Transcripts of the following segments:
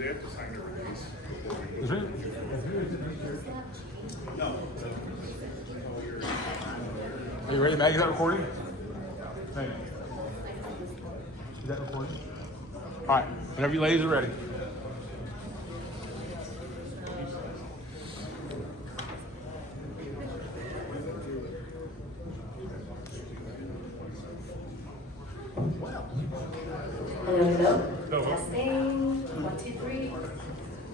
they have to sign a release? Is it? No. Are you ready, Maggie? Is that recording? Maggie. Is that recording? All right. Whenever you ladies are ready. Hello. Testing. 1, 2, 3.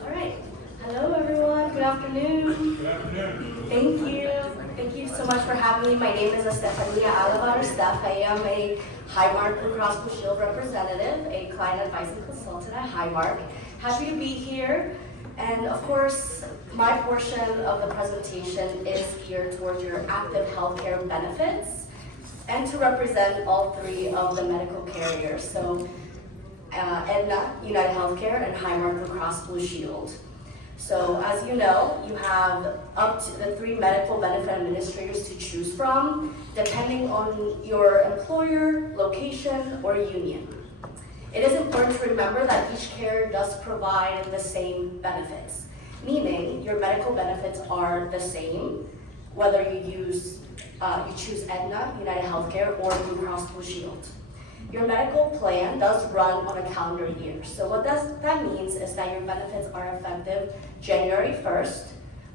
All right. Hello, everyone. Good afternoon. Good afternoon. Thank you. Thank you so much for having me. My name is Estefania Alavar Steph. I am a Highmark Blue Cross Blue Shield representative, a client advising consultant at Highmark. Happy to be here. And of course, my portion of the presentation is geared towards your active healthcare benefits and to represent all three of the medical carriers. So Aetna, United Healthcare, and Highmark Blue Cross Blue Shield. So as you know, you have up to the 3 medical benefit administrators to choose from, depending on your employer, location, or union. It is important to remember that each carrier does provide the same benefits, meaning your medical benefits are the same, whether you choose Aetna, United Healthcare, or Blue Cross Blue Shield. Your medical plan does run on a calendar year. So what that means is that your benefits are effective January 1st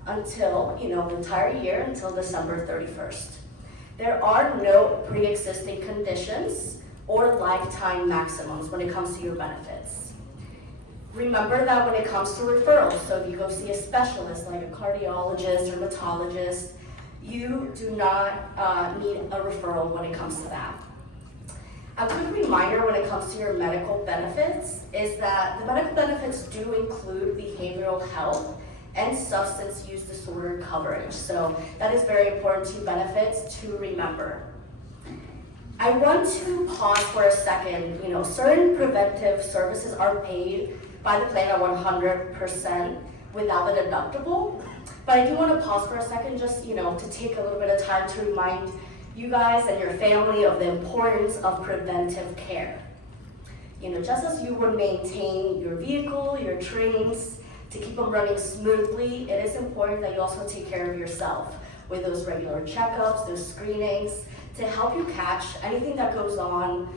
until, the entire year until December 31st. There are no pre-existing conditions or lifetime maximums when it comes to your benefits. Remember that when it comes to referrals, so if you go see a specialist like a cardiologist or rheumatologist, you do not need a referral when it comes to that. A quick reminder when it comes to your medical benefits is that the medical benefits do include behavioral health and substance use disorder coverage. So that is very important to benefits to remember. I want to pause for a second. Certain preventive services are paid by the plan at 100% without the deductible. But I do want to pause for a second just, to take a little bit of time to remind you guys and your family of the importance of preventive care. Just as you would maintain your vehicle, your trains, to keep them running smoothly, it is important that you also take care of yourself with those regular checkups, those screenings, to help you catch anything that goes on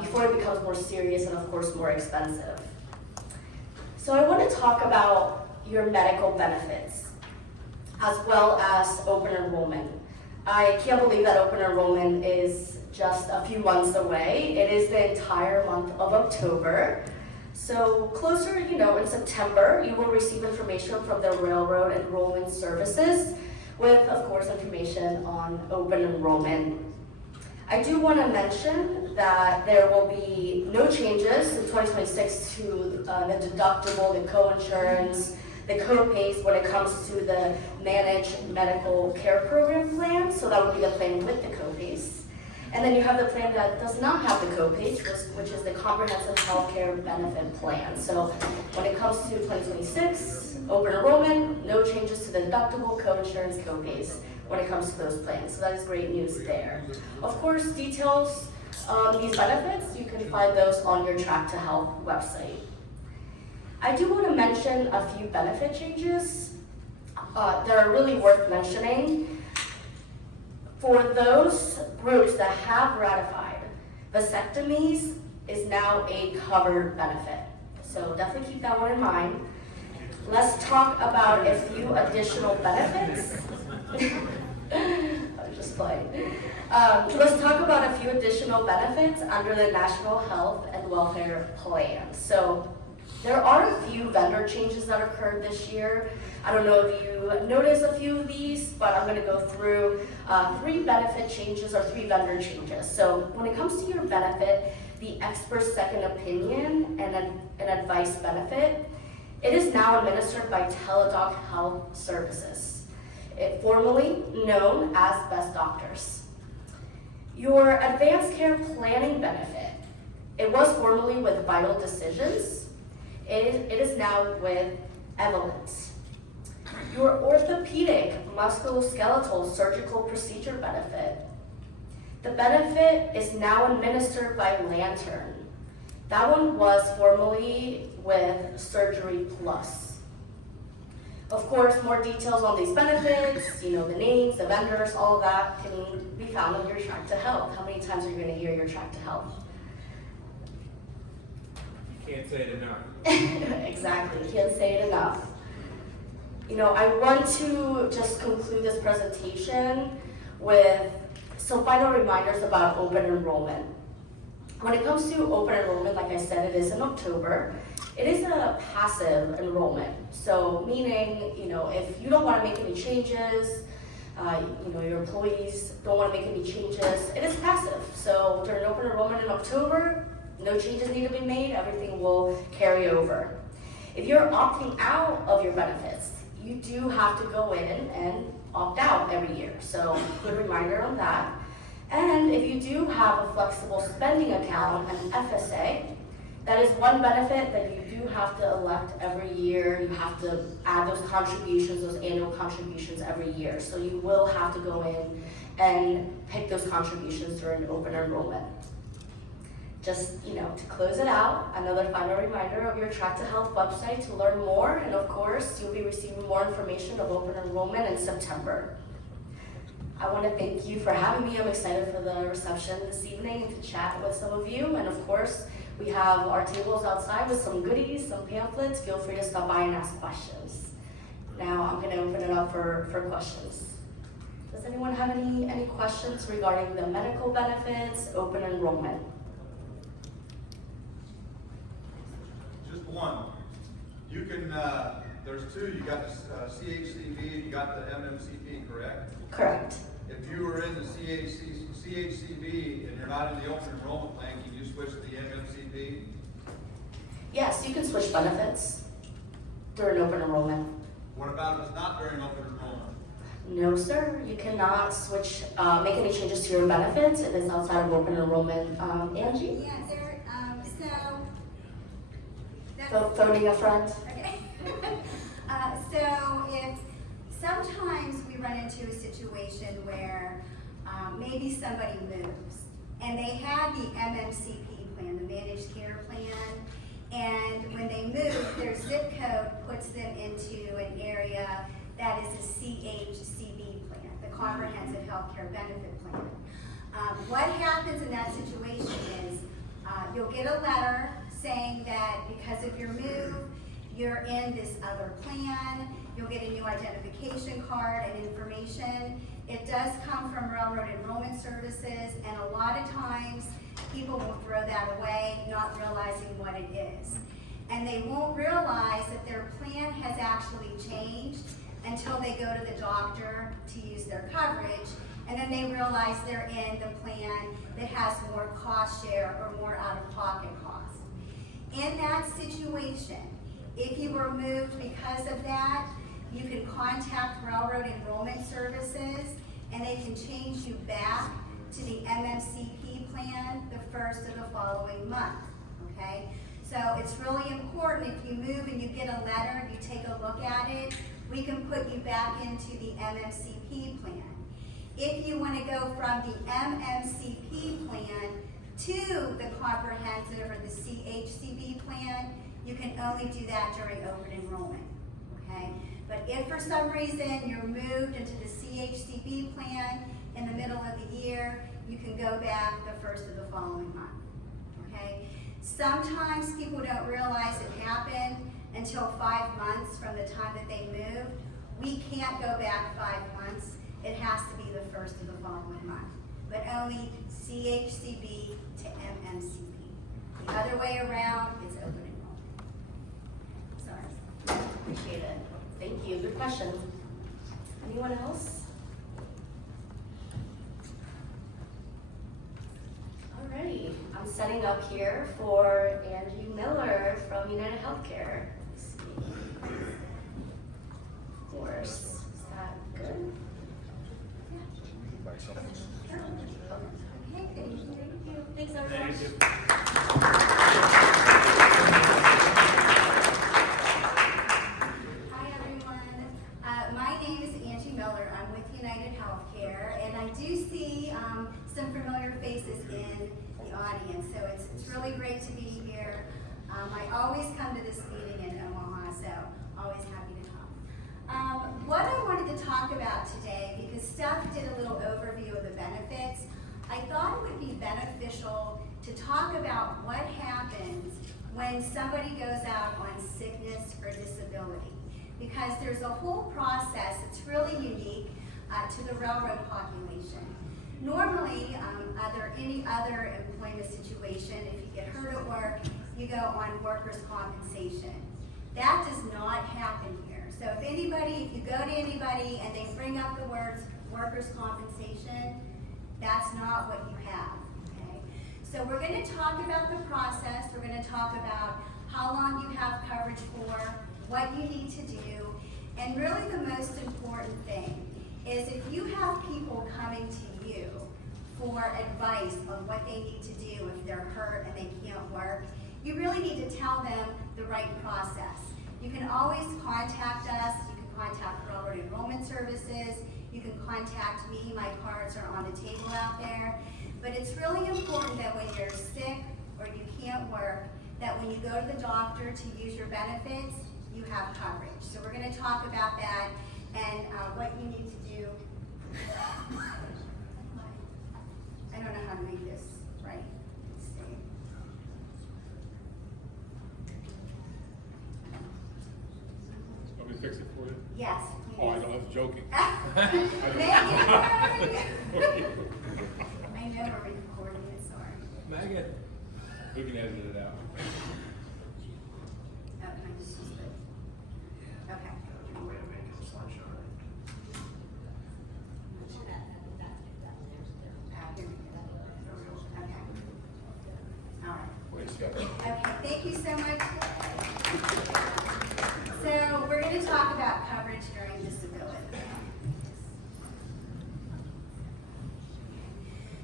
before it becomes more serious and of course more expensive. So I want to talk about your medical benefits as well as open enrollment. I can't believe that open enrollment is just a few months away. It is the entire month of October. So closer, in September, you will receive information from the Railroad Enrollment Services with, of course, information on open enrollment. I do want to mention that there will be no changes in 2026 to the deductible, the co-insurance, the co-pays when it comes to the Managed Medical Care Program plan. So that would be the plan with the co-pays. And then you have the plan that does not have the co-pays, which is the Comprehensive Healthcare Benefit Plan. So when it comes to 2026, open enrollment, no changes to the deductible, co-insurance, co-pays when it comes to those plans. So that is great news there. Of course, details on these benefits, you can find those on your Track to Health website. I do want to mention a few benefit changes that are really worth mentioning. For those groups that have ratified, vasectomies is now a covered benefit. So definitely keep that one in mind. Let's talk about a few additional benefits. I'm just playing. Let's talk about a few additional benefits under the National Health and Welfare Plan. So there are a few vendor changes that occurred this year. I don't know if you noticed a few of these, but I'm going to go through 3 benefit changes or 3 vendor changes. So when it comes to your benefit, the expert second opinion and an advice benefit, it is now administered by Teladoc Health Services, formerly known as Best Doctors. Your advanced care planning benefit, it was formerly with Vital Decisions. It is now with Evolent. Your orthopedic musculoskeletal surgical procedure benefit. The benefit is now administered by Lantern. That one was formerly with Surgery Plus. Of course, more details on these benefits, the names, the vendors, all of that can be found on your Track to Health. How many times are you going to hear your Track to Health? You can't say it enough. Exactly, can't say it enough. I want to just conclude this presentation with some final reminders about open enrollment. When it comes to open enrollment, like I said, it is in October. It is a passive enrollment. So meaning, if you don't want to make any changes, your employees don't want to make any changes, it is passive. So during open enrollment in October, no changes need to be made, everything will carry over. If you're opting out of your benefits, you do have to go in and opt out every year. So good reminder on that. And if you do have a flexible spending account, an FSA, that is one benefit that you do have to elect every year. You have to add those contributions, those annual contributions every year. So you will have to go in and pick those contributions during open enrollment. Just, to close it out, another final reminder of your Track to Health website to learn more. And of course, you'll be receiving more information of open enrollment in September. I want to thank you for having me. I'm excited for the reception this evening and to chat with some of you. And of course, we have our tables outside with some goodies, some pamphlets. Feel free to stop by and ask questions. Now I'm going to open it up for questions. Does anyone have any questions regarding the medical benefits, open enrollment? Just one. You can, there's two, you got the CHCB, you got the MMCP, correct? Correct. If you were in the CHCB and you're not in the open enrollment plan, can you switch to the MMCP? Yes, you can switch benefits during open enrollment. What about if it's not during open enrollment? No, sir. You cannot switch, make any changes to your benefits. It is outside of open enrollment. Angie? Yeah, Phoning a friend? okay. So if sometimes we run into a situation where maybe somebody moves and they had the MMCP plan, the managed care plan, and when they move, their zip code puts them into an area that is a CHCB plan, the Comprehensive Healthcare Benefit Plan. What happens in that situation is you'll get a letter saying that because of your move, you're in this other plan. You'll get a new identification card and information. It does come from Railroad Enrollment Services, and a lot of times people will throw that away, not realizing what it is. And they won't realize that their plan has actually changed until they go to the doctor to use their coverage, and then they realize they're in the plan that has more cost share or more out-of-pocket costs. In that situation, if you were moved because of that, you can contact Railroad Enrollment Services and they can change you back to the MMCP plan the first of the following month, okay? So it's really important if you move and you get a letter, you take a look at it, we can put you back into the MMCP plan. If you want to go from the MMCP plan to the comprehensive or the CHCB plan, you can only do that during open enrollment, okay? But if for some reason you're moved into the CHCB plan in the middle of the year, you can go back the first of the following month, okay? Sometimes people don't realize it happened until 5 months from the time that they moved. We can't go back 5 months. It has to be the first of the following month, but only CHCB to MMCP. The other way around, it's open enrollment. Sorry. Appreciate it. Thank you. Good question. Anyone else? Alrighty. I'm setting up here for Angie Miller from United Healthcare. Let's see. Of course. Is that good? Okay, thank you. Thanks, everyone. Thank you. Hi, everyone. My name is Angie Miller. I'm with United Healthcare, and I do see some familiar faces in the audience. So it's really great to be here. Steph did a little overview of the benefits. I thought it would be beneficial to talk about what happens when somebody goes out on sickness or disability, because there's a whole process that's really unique to the railroad population. Normally, any other employment situation, if you get hurt at work, you go on workers' compensation. That does not happen here. So if you go to anybody and they bring up the words workers' compensation, that's not what you have, okay? So we're gonna talk about the process, we're gonna talk about how long you have coverage for, what you need to do, and really the most important thing is if you have people coming to you for advice on what they need to do if they're hurt and they can't work, you really need to tell them the right process. You can always contact us, you can contact Railroad Enrollment Services, you can contact me, my cards are on the table out there. But it's really important that when you're sick or you can't work, that when you go to the doctor to use your benefits, you have coverage. So we're gonna talk about that and what you need to do. I don't know how to make this right. Let's see. Want me to fix it for you? Yes, Oh, I please. don't, I was joking. Megan! I know we're recording it, sorry. Megan. We can edit it out. Oh, can I just use the, okay. Here we go. Okay. All right. Okay, thank you so much. So we're going to talk about coverage during disability.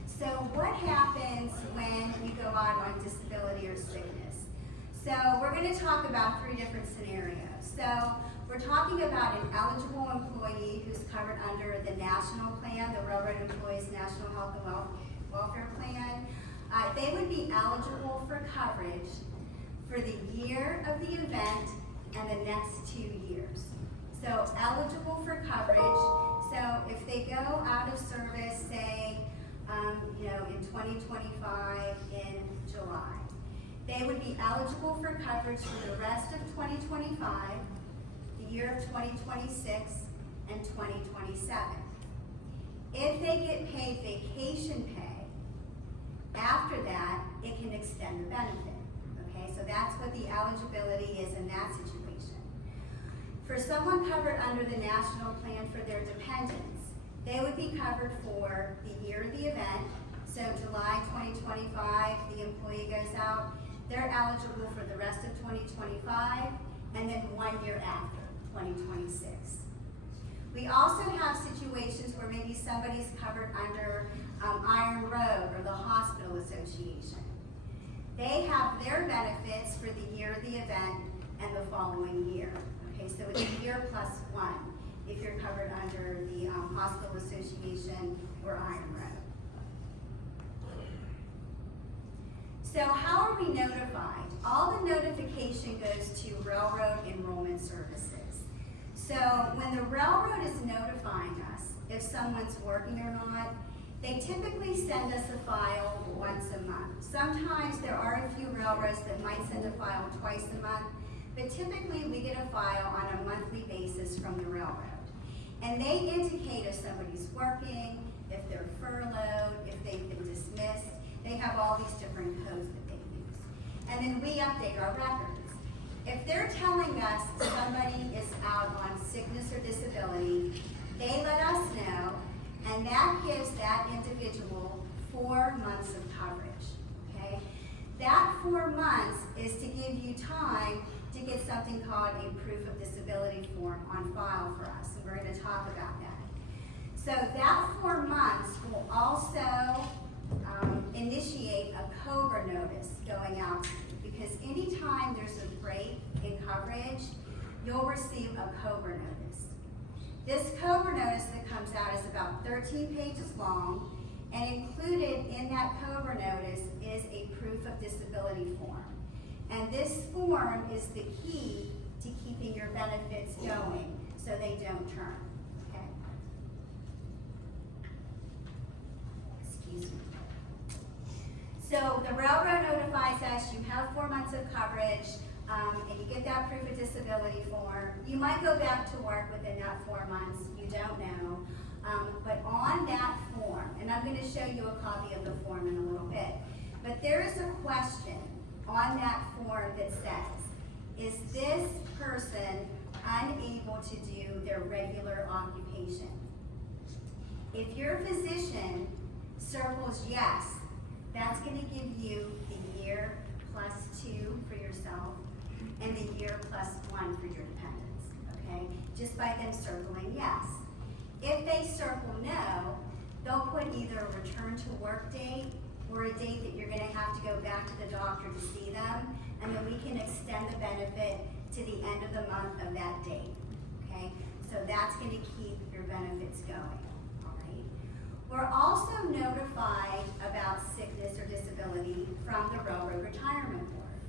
So what happens when you go out on disability or sickness? So we're going to talk about 3 different scenarios. So we're talking about an eligible employee who's covered under the national plan, the Railroad Employees National Health and Welfare Plan. They would be eligible for coverage for the year of the event and the next 2 years. So eligible for coverage. So if they go out of service, say, in 2025 in July, they would be eligible for coverage for the rest of 2025, the year of 2026, and 2027. If they get paid vacation pay, after that, it can extend the benefit. Okay, so that's what the eligibility is in that situation. For someone covered under the national plan for their dependents, they would be covered for the year of the event. So July 2025, the employee goes out, they're eligible for the rest of 2025, and then 1 year after, 2026. We also have situations where maybe somebody's covered under Iron Road or the Hospital Association. They have their benefits for the year of the event and the following year. Okay, so it's a year plus 1 if you're covered under the Hospital Association or Iron Road. So how are we notified? All the notification goes to Railroad Enrollment Services. So when the railroad is notifying us if someone's working or not, they typically send us a file once a month. Sometimes there are a few railroads that might send a file twice a month, but typically we get a file on a monthly basis from the railroad. And they indicate if somebody's working, if they're furloughed, if they've been dismissed. They have all these different codes that they use. And then we update our records. If they're telling us somebody is out on sickness or disability, they let us know, and that gives that individual 4 months of coverage, okay? That 4 months is to give you time to get something called a proof of disability form on file for us, and we're going to talk about that. So that 4 months will also initiate a COBRA notice going out to you, because anytime there's a break in coverage, you'll receive a COBRA notice. This COBRA notice that comes out is about 13 pages long, and included in that COBRA notice is a proof of disability form. And this form is the key to keeping your benefits going so they don't turn, okay? excuse me. So the railroad notifies us you have 4 months of coverage, and you get that proof of disability form. You might go back to work within that 4 months, you don't know. But on that form, and I'm gonna show you a copy of the form in a little bit, but there is a question on that form that says, is this person unable to do their regular occupation? If your physician circles yes, that's gonna give you the year +2 for yourself and the year +1 for your dependents, okay? Just by them circling yes. If they circle no, they'll put either a return to work date or a date that you're gonna have to go back to the doctor to see them, and then we can extend the benefit to the end of the month of that date, okay? So that's gonna keep your benefits going, all right? We're also notified about sickness or disability from the Railroad Retirement Board.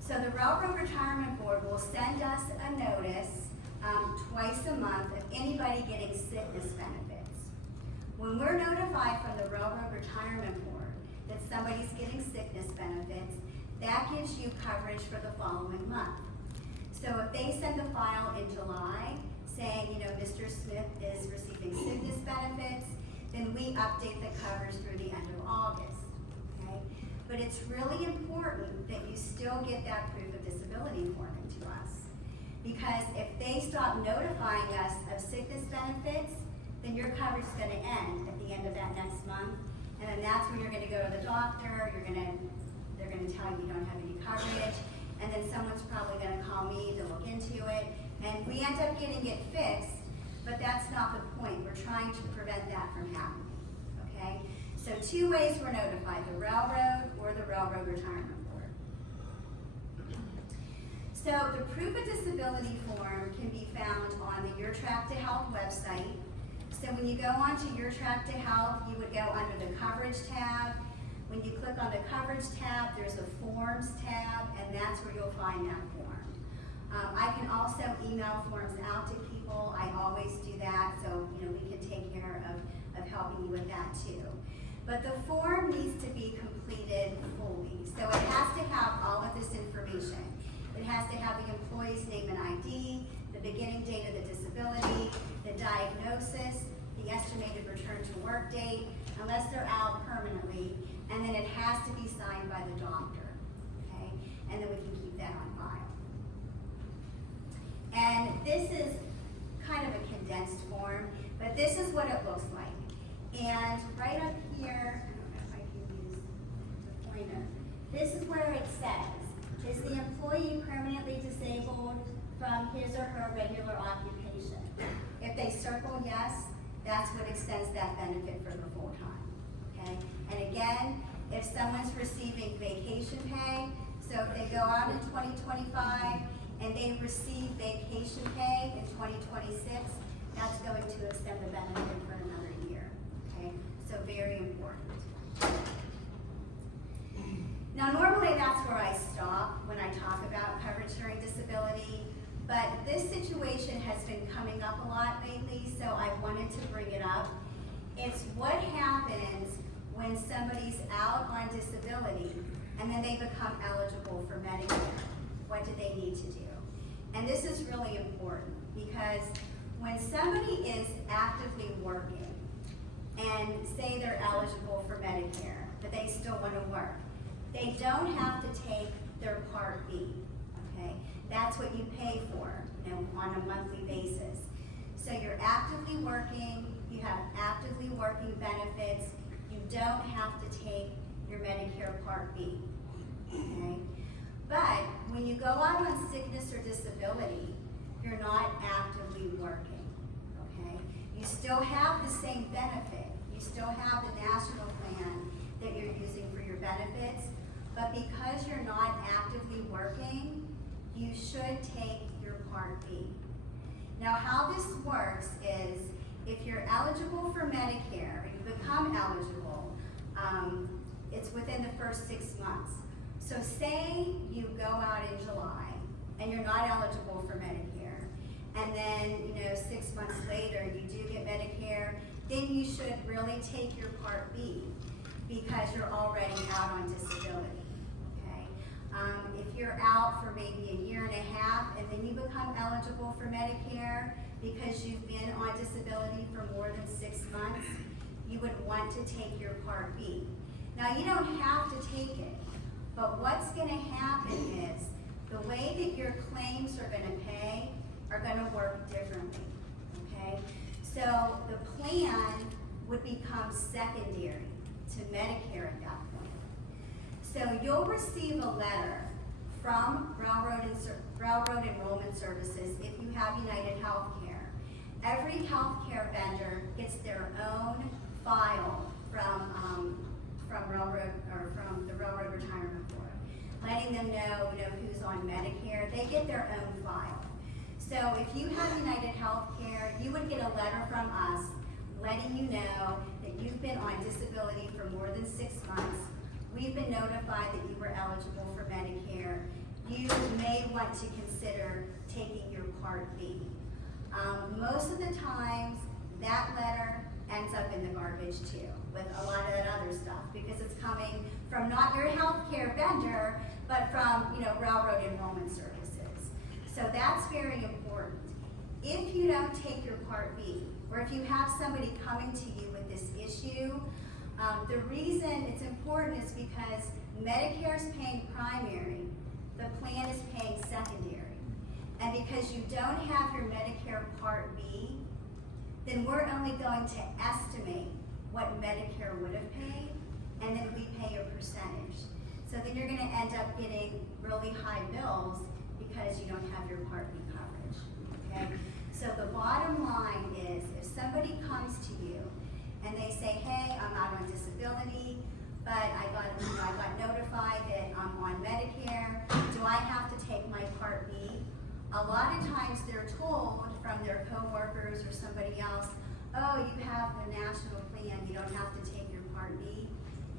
So the Railroad Retirement Board will send us a notice twice a month of anybody getting sickness benefits. When we're notified from the Railroad Retirement Board that somebody's getting sickness benefits, that gives you coverage for the following month. So if they send the file in July saying, you know, Mr. Smith is receiving sickness benefits, then we update the coverage through the end of August, okay? But it's really important that you still get that proof of disability form into us. Because if they stop notifying us of sickness benefits, then your coverage is gonna end at the end of that next month. And then that's when you're gonna go to the doctor, they're gonna tell you you don't have any coverage, and then someone's probably gonna call me to look into it, and we end up getting it fixed, but that's not the point. We're trying to prevent that from happening, okay? So 2 ways we're notified, the railroad or the Railroad Retirement Board. So the proof of disability form can be found on the Your Track to Health website. So when you go onto Your Track to Health, you would go under the coverage tab. When you click on the coverage tab, there's a forms tab, and that's where you'll find that form. I can also email forms out to people. I always do that, so you know we can take care of helping you with that too. But the form needs to be completed fully. So it has to have all of this information. It has to have the employee's name and ID, the beginning date of the disability, the diagnosis, the estimated return to work date, unless they're out permanently, and then it has to be signed by the doctor, okay? And then we can keep that on file. And this is kind of a condensed form, but this is what it looks like. And right up here, I don't know if I can use the pointer, this is where it says, is the employee permanently disabled from his or her regular occupation? If they circle yes, that's what extends that benefit for the full time, okay? And again, if someone's receiving vacation pay, so if they go out in 2025 and they receive vacation pay in 2026, that's going to extend the benefit for another year, okay? So very important. Now normally that's where I stop when I talk about coverage during disability, but this situation has been coming up a lot lately, so I wanted to bring it up. It's what happens when somebody's out on disability and then they become eligible for Medicare. What do they need to do? And this is really important because when somebody is actively working and say they're eligible for Medicare, but they still want to work, they don't have to take their Part B, okay? That's what you pay for, you know, on a monthly basis. So you're actively working, you have actively working benefits, you don't have to take your Medicare Part B, okay? But when you go out on sickness or disability, you're not actively working, okay? You still have the same benefit. You still have the national plan that you're using for your benefits, but because you're not actively working, you should take your Part B. Now how this works is if you're eligible for Medicare, or you become eligible, it's within the first 6 months. So say you go out in July and you're not eligible for Medicare, and then 6 months later you do get Medicare, then you should really take your Part B. because you're already out on disability, okay? If you're out for maybe a year and a half and then you become eligible for Medicare because you've been on disability for more than 6 months, you would want to take your Part B. Now, you don't have to take it, but what's gonna happen is the way that your claims are gonna pay are gonna work differently, okay? So the plan would become secondary to Medicare at that point. So you'll receive a letter from Railroad Enrollment Services if you have United Healthcare. Every healthcare vendor gets their own file from Railroad or from the Railroad Retirement Board, letting them know who's on Medicare. They get their own file. So if you have United Healthcare, you would get a letter from us letting you know that you've been on disability for more than 6 months. We've been notified that you were eligible for Medicare. You may want to consider taking your Part B. Most of the times, that letter ends up in the garbage too, with a lot of that other stuff, because it's coming from not your healthcare vendor, but from Railroad Enrollment Services. So that's very important. If you don't take your Part B, or if you have somebody coming to you with this issue, the reason it's important is because Medicare is paying primary, the plan is paying secondary. And because you don't have your Medicare Part B, then we're only going to estimate what Medicare would have paid, and then we pay a percentage. So then you're gonna end up getting really high bills because you don't have your Part B coverage, okay? So the bottom line is, if somebody comes to you and they say, hey, I'm out on disability, but I got notified that I'm on Medicare, do I have to take my Part B? A lot of times they're told from their coworkers or somebody else, oh, you have the national plan, you don't have to take your Part B.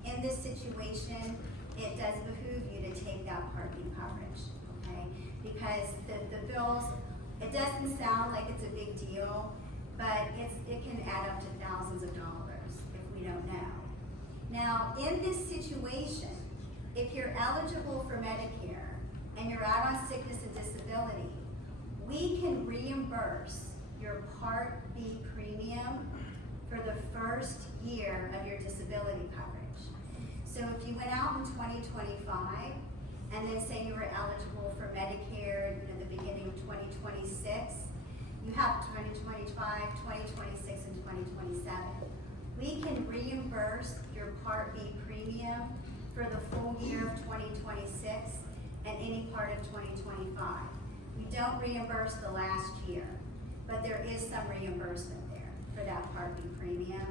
In this situation, it does behoove you to take that Part B coverage, okay? Because the bills, it doesn't sound like it's a big deal, but it can add up to thousands of dollars if we don't know. Now, in this situation, if you're eligible for Medicare and you're out on sickness and disability, we can reimburse your Part B premium for the first year of your disability coverage. So if you went out in 2025 and then say you were eligible for Medicare in the beginning of 2026, you have 2025, 2026, and 2027. We can reimburse your Part B premium for the full year of 2026 and any part of 2025. We don't reimburse the last year, but there is some reimbursement there for that Part B premium.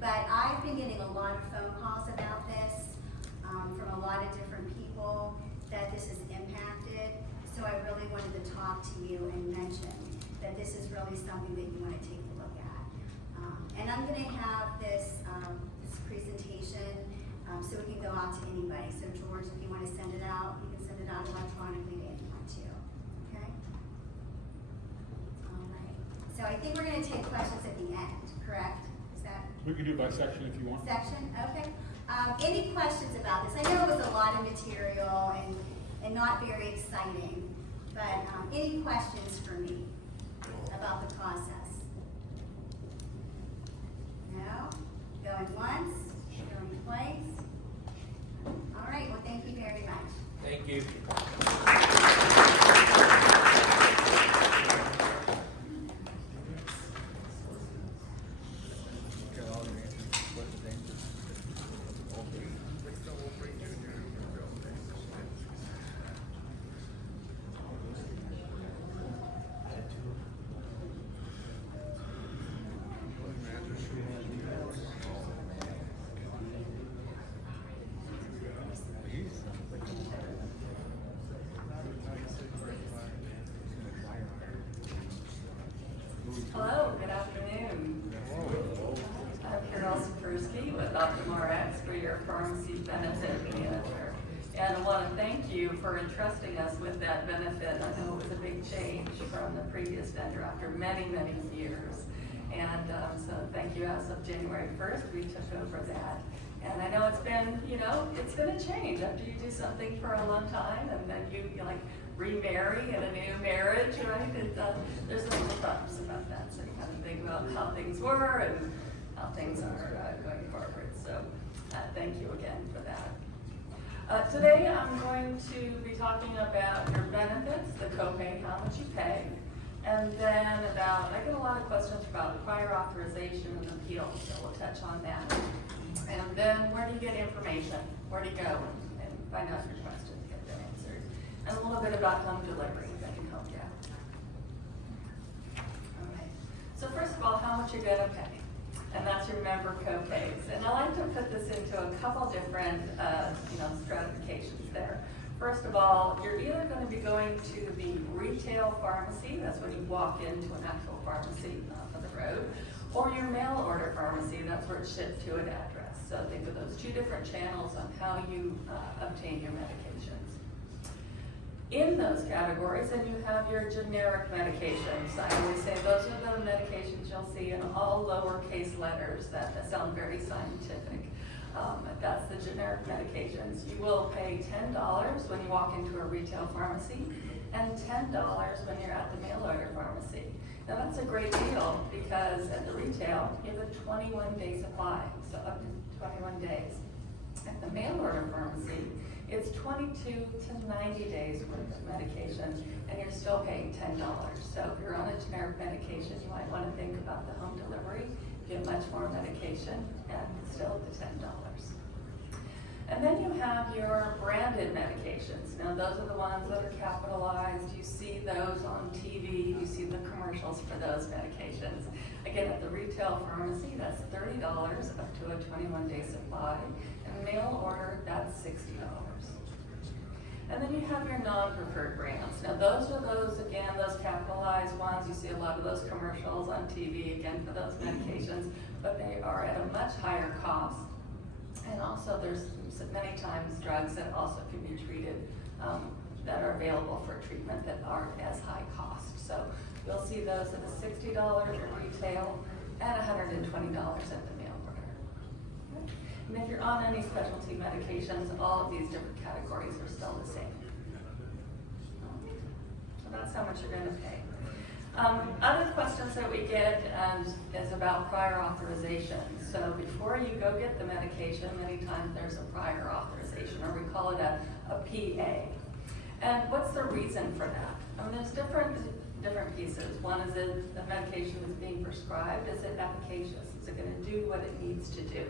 But I've been getting a lot of phone calls about this from a lot of different people that this has impacted. So I really wanted to talk to you and mention that this is really something that you want to take a look at. And I'm going to have this presentation so it can go out to anybody. So George, if you want to send it out, you can send it out electronically to anyone too. Okay? All right. So I think we're going to take questions at the end, correct? Is that? We can do it by section if you want. Section, okay. Any questions about this? I know it was a lot of material and not very exciting, but any questions for me about the process? No? Going once, going twice? All right, well, thank you very much. Thank you. Hello, good afternoon. I'm Carol Sapruski with OptumRx for your pharmacy benefit manager. And I want to thank you for entrusting us with that benefit. I know it was a big change from the previous vendor after many, many years. And so thank you. As of January 1st, we took over that. And I know it's been, it's been a change after you do something for a long time and then you like remarry in a new marriage, right? There's a little thoughts about that, so you kind of think about how things were and how things are going forward. So thank you again for that. Today I'm going to be talking about your benefits, the copay, how much you pay, and then I get a lot of questions about prior authorization and appeals, so we'll touch on that. And then where do you get information? Where do you go and find out your questions, get them answered? And a little bit about home delivery that can help you out. Okay. So first of all, how much you're gonna pay. And that's your member copays. And I like to put this into a couple different stratifications there. First of all, you're either going to be going to the retail pharmacy, that's when you walk into an actual pharmacy off of the road, or your mail order pharmacy, that's where it's shipped to an address. So think of those two different channels on how you obtain your medications. In those categories, then you have your generic medications. I always say those are the medications you'll see in all lowercase letters that sound very scientific. That's the generic medications. You will pay $10 when you walk into a retail pharmacy and $10 when you're at the mail order pharmacy. Now that's a great deal because at the retail, you have a 21-day supply, so up to 21 days. At the mail order pharmacy, it's 22 to 90 days worth of medication, and you're still paying $10. So if you're on a generic medication, you might want to think about the home delivery, get much more medication, and still the $10. And then you have your branded medications. Now those are the ones that are capitalized. You see those on TV, you see the commercials for those medications. Again, at the retail pharmacy, that's $30 up to a 21-day supply. And mail order, that's $60. And then you have your non-preferred brands. Now those are those, again, those capitalized ones. You see a lot of those commercials on TV, again, for those medications, but they are at a much higher cost. And also there's many times drugs that also can be treated that are available for treatment that aren't as high cost. So you'll see those at a $60 at retail and $120 at the mail order. And if you're on any specialty medications, all of these different categories are still the same. So that's how much you're going to pay. Other questions that we get is about prior authorization. So before you go get the medication, many times there's a prior authorization, or we call it a PA. And what's the reason for that? There's different pieces. One is that the medication is being prescribed. Is it efficacious? Is it going to do what it needs to do?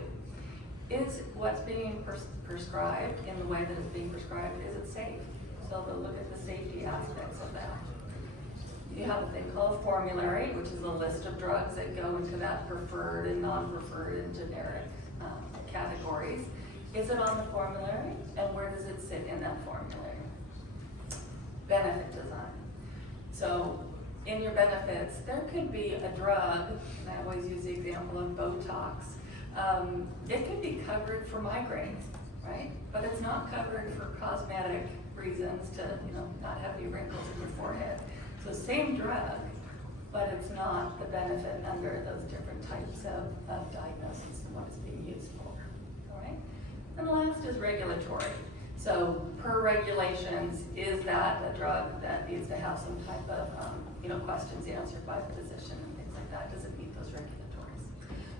Is what's being prescribed in the way that it's being prescribed, is it safe? So they'll look at the safety aspects of that. You have a thing called a formulary, which is a list of drugs that go into that preferred and non-preferred and generic categories. Is it on the formulary, and where does it sit in that formulary? Benefit design. So in your benefits, there could be a drug, and I always use the example of Botox. It could be covered for migraines, right? But it's not covered for cosmetic reasons to, not have any wrinkles in your forehead. So same drug, but it's not the benefit under those different types of diagnoses and what it's being used for, all right? And the last is regulatory. So per regulations, is that a drug that needs to have some type of, questions answered by the physician and things like that? Does it meet those regulatories?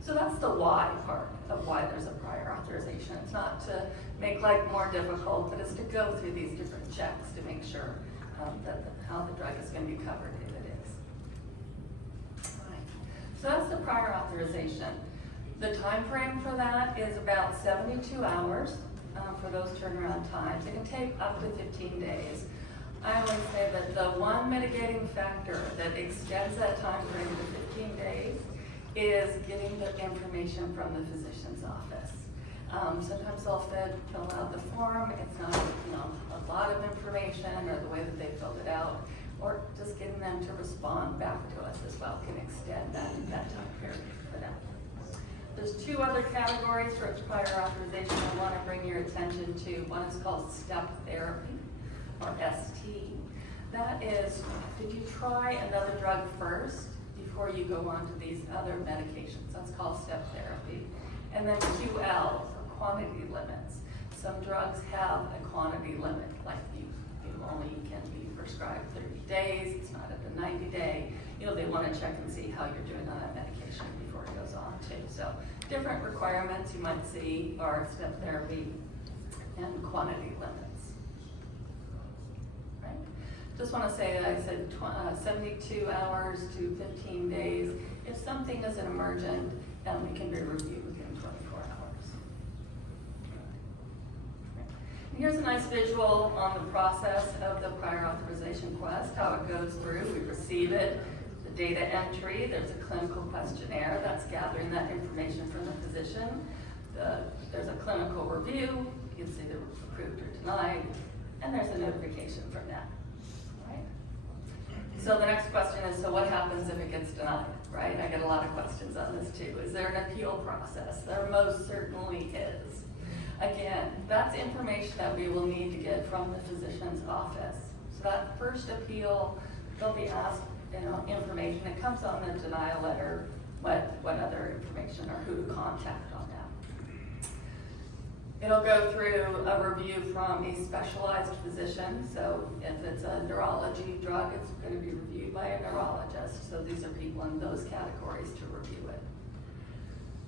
So that's the why part of why there's a prior authorization. It's not to make life more difficult, but it's to go through these different checks to make sure how the drug is going to be covered if it is. All right. So that's the prior authorization. The time frame for that is about 72 hours for those turnaround times. It can take up to 15 days. I always say that the one mitigating factor that extends that time frame to 15 days is getting the information from the physician's office. Sometimes they'll fill out the form, it's not a lot of information or the way that they filled it out, or just getting them to respond back to us as well can extend that time period for them. There's two other categories for prior authorization I want to bring your attention to. One is called step therapy, or ST. That is, did you try another drug first before you go on to these other medications? That's called step therapy. And then QL, quantity limits. Some drugs have a quantity limit, like you only can be prescribed 30 days, it's not at the 90-day. They want to check and see how you're doing on that medication before it goes on too. So different requirements you might see are step therapy and quantity limits. Right? Just want to say that I said 72 hours to 15 days. If something is an emergent, it can be reviewed within 24 hours. Here's a nice visual on the process of the prior authorization request, how it goes through. We receive it, the data entry, there's a clinical questionnaire that's gathering that information from the physician. There's a clinical review, you can see they're approved or denied, and there's a notification from that, right? So the next question is, so what happens if it gets denied, right? I get a lot of questions on this too. Is there an appeal process? There most certainly is. Again, that's information that we will need to get from the physician's office. So that first appeal, they'll be asked, information that comes on the denial letter, what other information or who to contact on that. It'll go through a review from a specialized physician. So if it's a neurology drug, it's going to be reviewed by a neurologist. So these are people in those categories to review it.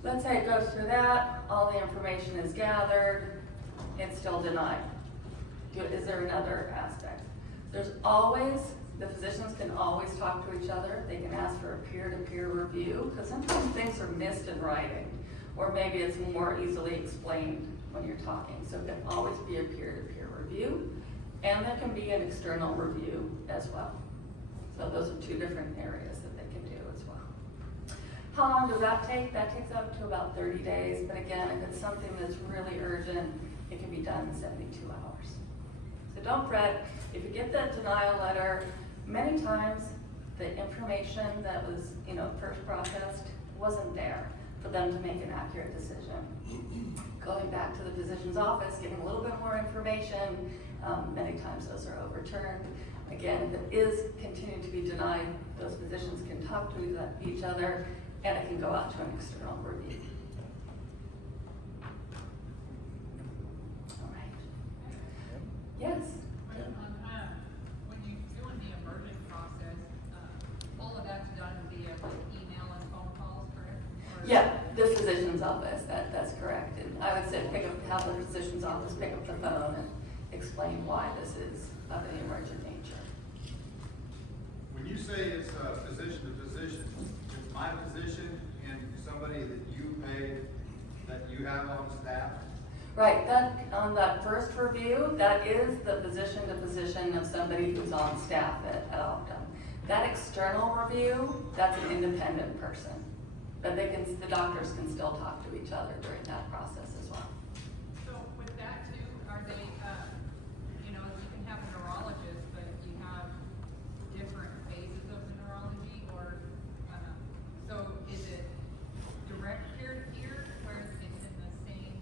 Let's say it goes through that, all the information is gathered, it's still denied. Is there another aspect? The physicians can always talk to each other. They can ask for a peer-to-peer review, because sometimes things are missed in writing, or maybe it's more easily explained when you're talking. So it can always be a peer-to-peer review, and there can be an external review as well. So those are two different areas that they can do as well. How long does that take? That takes up to about 30 days, but again, if it's something that's really urgent, it can be done in 72 hours. So don't fret. If you get that denial letter, many times the information that was, first processed wasn't there for them to make an accurate decision. Going back to the physician's office, getting a little bit more information, many times those are overturned. Again, if it is continuing to be denied, those physicians can talk to each other, and it can go out to an external review. All right. Yes? When you're doing the emergent process, all of that's done via email and phone calls, correct? Yeah, the physician's office, that's correct. And I would say have the physician's office pick up the phone and explain why this is of an emergent nature. When you say it's physician to physician, it's my physician and somebody that you pay, that you have on staff? Right, on that first review, that is the physician to physician of somebody who's on staff at Optum. That external review, that's an independent person. But the doctors can still talk to each other during that process as well. So with that too, are they, you can have a neurologist, but you have different phases of the neurology, or, so is it direct peer-to-peer, where it's in the same,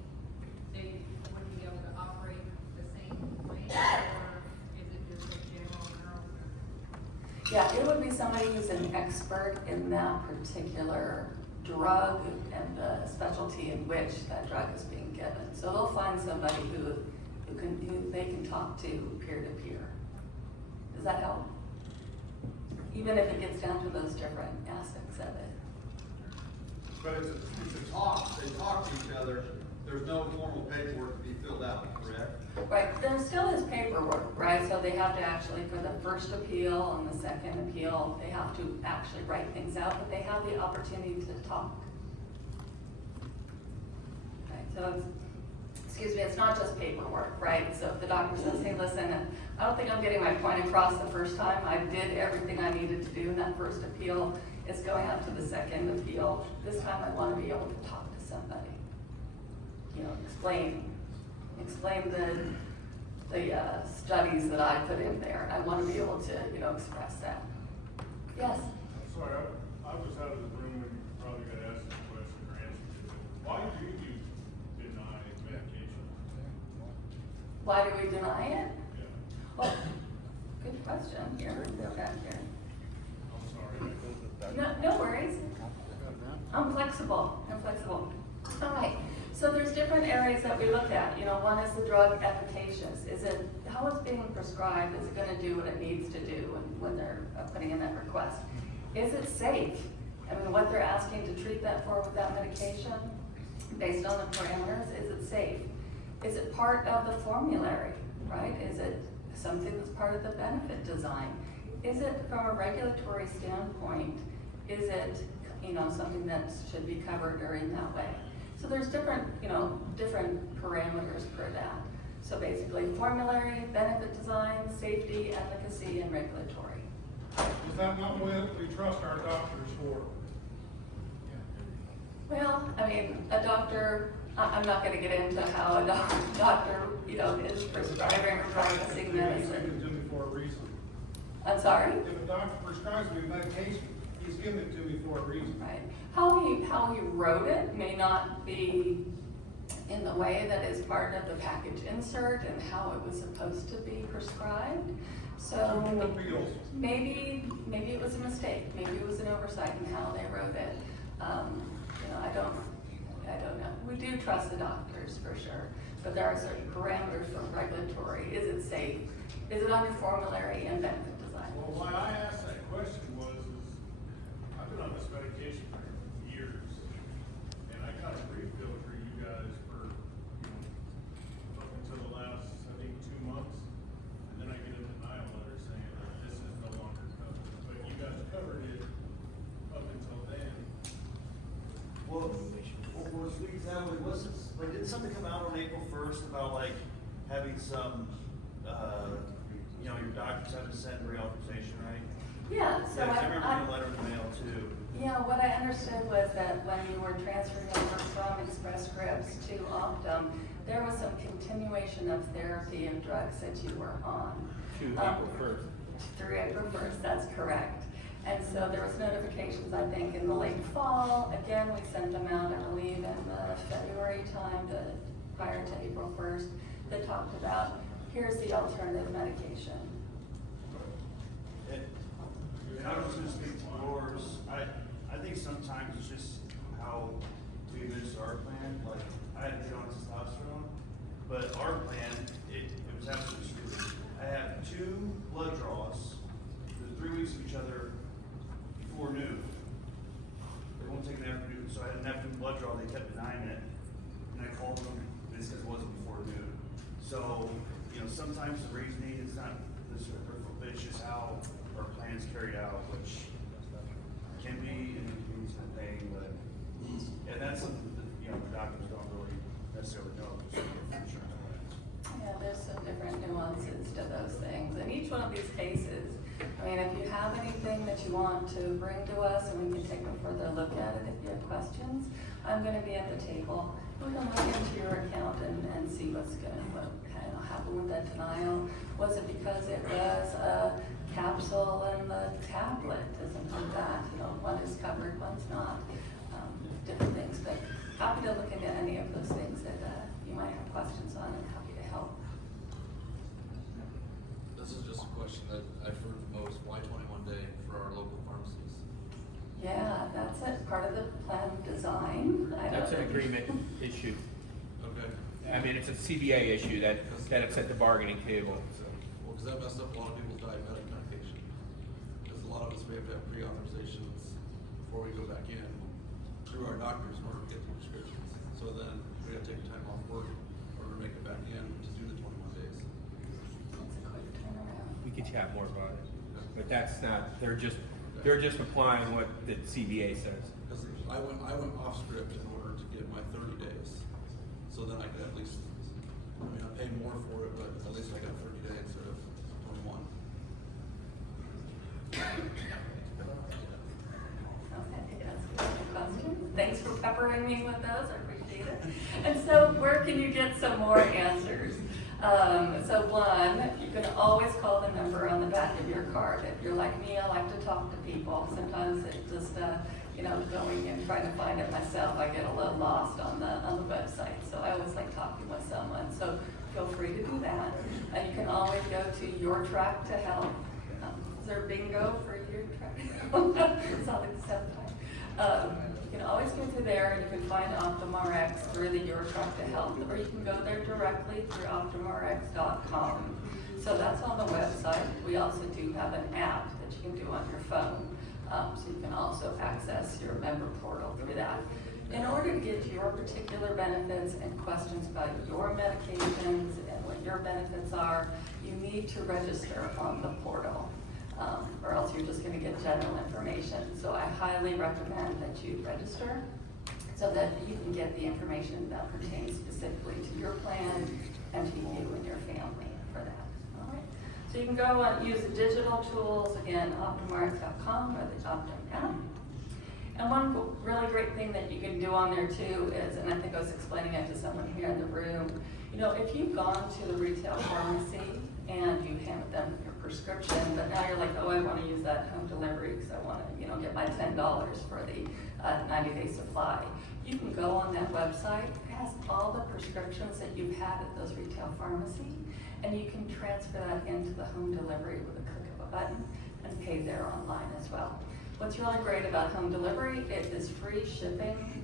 they would be able to operate the same way, or is it just a general neurosurgeon? Yeah, it would be somebody who's an expert in that particular drug and the specialty in which that drug is being given. So they'll find somebody who they can talk to peer-to-peer. Does that help? Even if it gets down to those different aspects of it. But it's a talk, they talk to each other, there's no formal paperwork to be filled out, correct? Right, there still is paperwork, right? So they have to actually, for the first appeal and the second appeal, they have to actually write things out, but they have the opportunity to talk. Right, so it's not just paperwork, right? So if the doctor says, hey, listen, I don't think I'm getting my point across the first time. I did everything I needed to do in that first appeal. It's going out to the second appeal. This time I want to be able to talk to somebody. Explain the studies that I put in there. I want to be able to, express that. Yes? I'm sorry, I was out of the room when you probably got asked this question or answered it. Why do you deny medication? Why do we deny it? Yeah. Well, good question. Here. I'm sorry. No worries. I'm flexible. All right. So there's different areas that we look at. You know, one is the drug efficacious. Is it, how it's being prescribed, is it gonna do what it needs to do when they're putting in that request? Is it safe? I mean, what they're asking to treat that for with that medication, based on the parameters, is it safe? Is it part of the formulary, right? Is it something that's part of the benefit design? Is it, from a regulatory standpoint, is it, you know, something that should be covered or in that way? So there's different, you know, different parameters for that. So basically, formulary, benefit design, safety, efficacy, and regulatory. Is that not what we trust our doctors for? Well, I mean, a doctor, I'm not gonna get into how a doctor, you know, is prescribing or practicing He's medicine. giving it to me for a reason. I'm sorry? If a doctor prescribes me medication, he's giving it to me for a reason. Right. How he wrote it may not be in the way that is part of the package insert and how it was supposed to be prescribed. So Appeals. maybe it was a mistake. Maybe it was an oversight in how they wrote it. You know, I don't know. We do trust the doctors for sure, but there are certain parameters from regulatory. Is it safe? Is it on your formulary and benefit design? Well, why I asked that question was, I've been on this medication for years, and I got a refill for you guys for, you know, up until the last, I think, 2 months. And then I get a denial letter saying that this is no longer covered, but you guys covered it up until then. Well, was that wasn't, like, didn't something come out on April 1st about like having some, you know, your doctors having to send reauthorization, right? Yeah, so Yeah, 'cause I remember getting a letter in the mail too. Yeah, what I understood was that when you were transferring over from Express Scripts to Optum, there was some continuation of therapy and drugs that you were on. To April 1st. Through April 1st, that's correct. And so there was notifications, I think, in the late fall. Again, we sent them out, I believe, in the February time prior to April 1st, that talked about, here's the alternative medication. And I was just gonna speak to yours, I think sometimes it's just how we administer our plan, like, I had to get on testosterone, but our plan, it was absolutely stupid. I had 2 blood draws, within 3 weeks of each other, before noon. They won't take an afternoon, so I had an afternoon blood draw, they kept denying it, and I called them, and they said it wasn't before noon. So, you know, sometimes the reasoning is not necessarily perfect, but it's just how our plans carried out, which can be an inconvenience and pain, but, and that's something that, you know, the doctors don't really necessarily know, just from insurance plans. Yeah, there's some different nuances to those things. In each one of these cases, I mean, if you have anything that you want to bring to us and we can take a further look at it, if you have questions, I'm gonna be at the table. We can look into your account and see what kind of happened with that denial. Was it because it was a capsule and the tablet, isn't it that, you know, one is covered, one's not, different things, but happy to look into any of those things that you might have questions on, and happy to help. This is just a question that I've heard the most, why 21 day for our local pharmacies? Yeah, that's it, part of the plan design. That's an agreement issue. Okay. I mean, it's a CBA issue that it's at the bargaining table. Well, because that messed up a lot of people's diabetic medication. Because a lot of us, we have to have pre-authorizations before we go back in through our doctors in order to get the prescriptions. So then we have to take time off work in order to make it back in to do the 21 days. It's a quick turnaround. We could chat more about it, but that's not, they're just applying what the CBA says. Because I went off script in order to get my 30 days. So then I could at least, I mean, I paid more for it, but at least I got 30 days instead of 21. Okay, that's a good question. Thanks for peppering me with those, I appreciate it. And so where can you get some more answers? So one, you can always call the number on the back of your card. If you're like me, I like to talk to people. Sometimes it just, you know, going and trying to find it myself, I get a little lost on the website. So I always like talking with someone. So feel free to do that. And you can always go to Your Track to Help. Is there bingo for Your Track to Help? It's all like the same time. You can always go through there, and you can find OptumRx through the Your Truck to Health, or you can go there directly through OptumRx.com. So that's on the website. We also do have an app that you can do on your phone, so you can also access your member portal through that. In order to get your particular benefits and questions about your medications and what your benefits are, you need to register on the portal, or else you're just going to get general information. So I highly recommend that you register so that you can get the information that pertains specifically to your plan and to you and your family for that. All right. So you can go and use the digital tools, again, OptumRx.com or the Optum app. And one really great thing that you can do on there too is, and I think I was explaining it to someone here in the room, you know, if you've gone to the retail pharmacy and you handed them your prescription, but now you're like, oh, I want to use that home delivery because I want to, you know, get my $10 for the 90-day supply. You can go on that website. It has all the prescriptions that you've had at those retail pharmacy, and you can transfer that into the home delivery with a click of a button and pay there online as well. What's really great about home delivery, it is free shipping,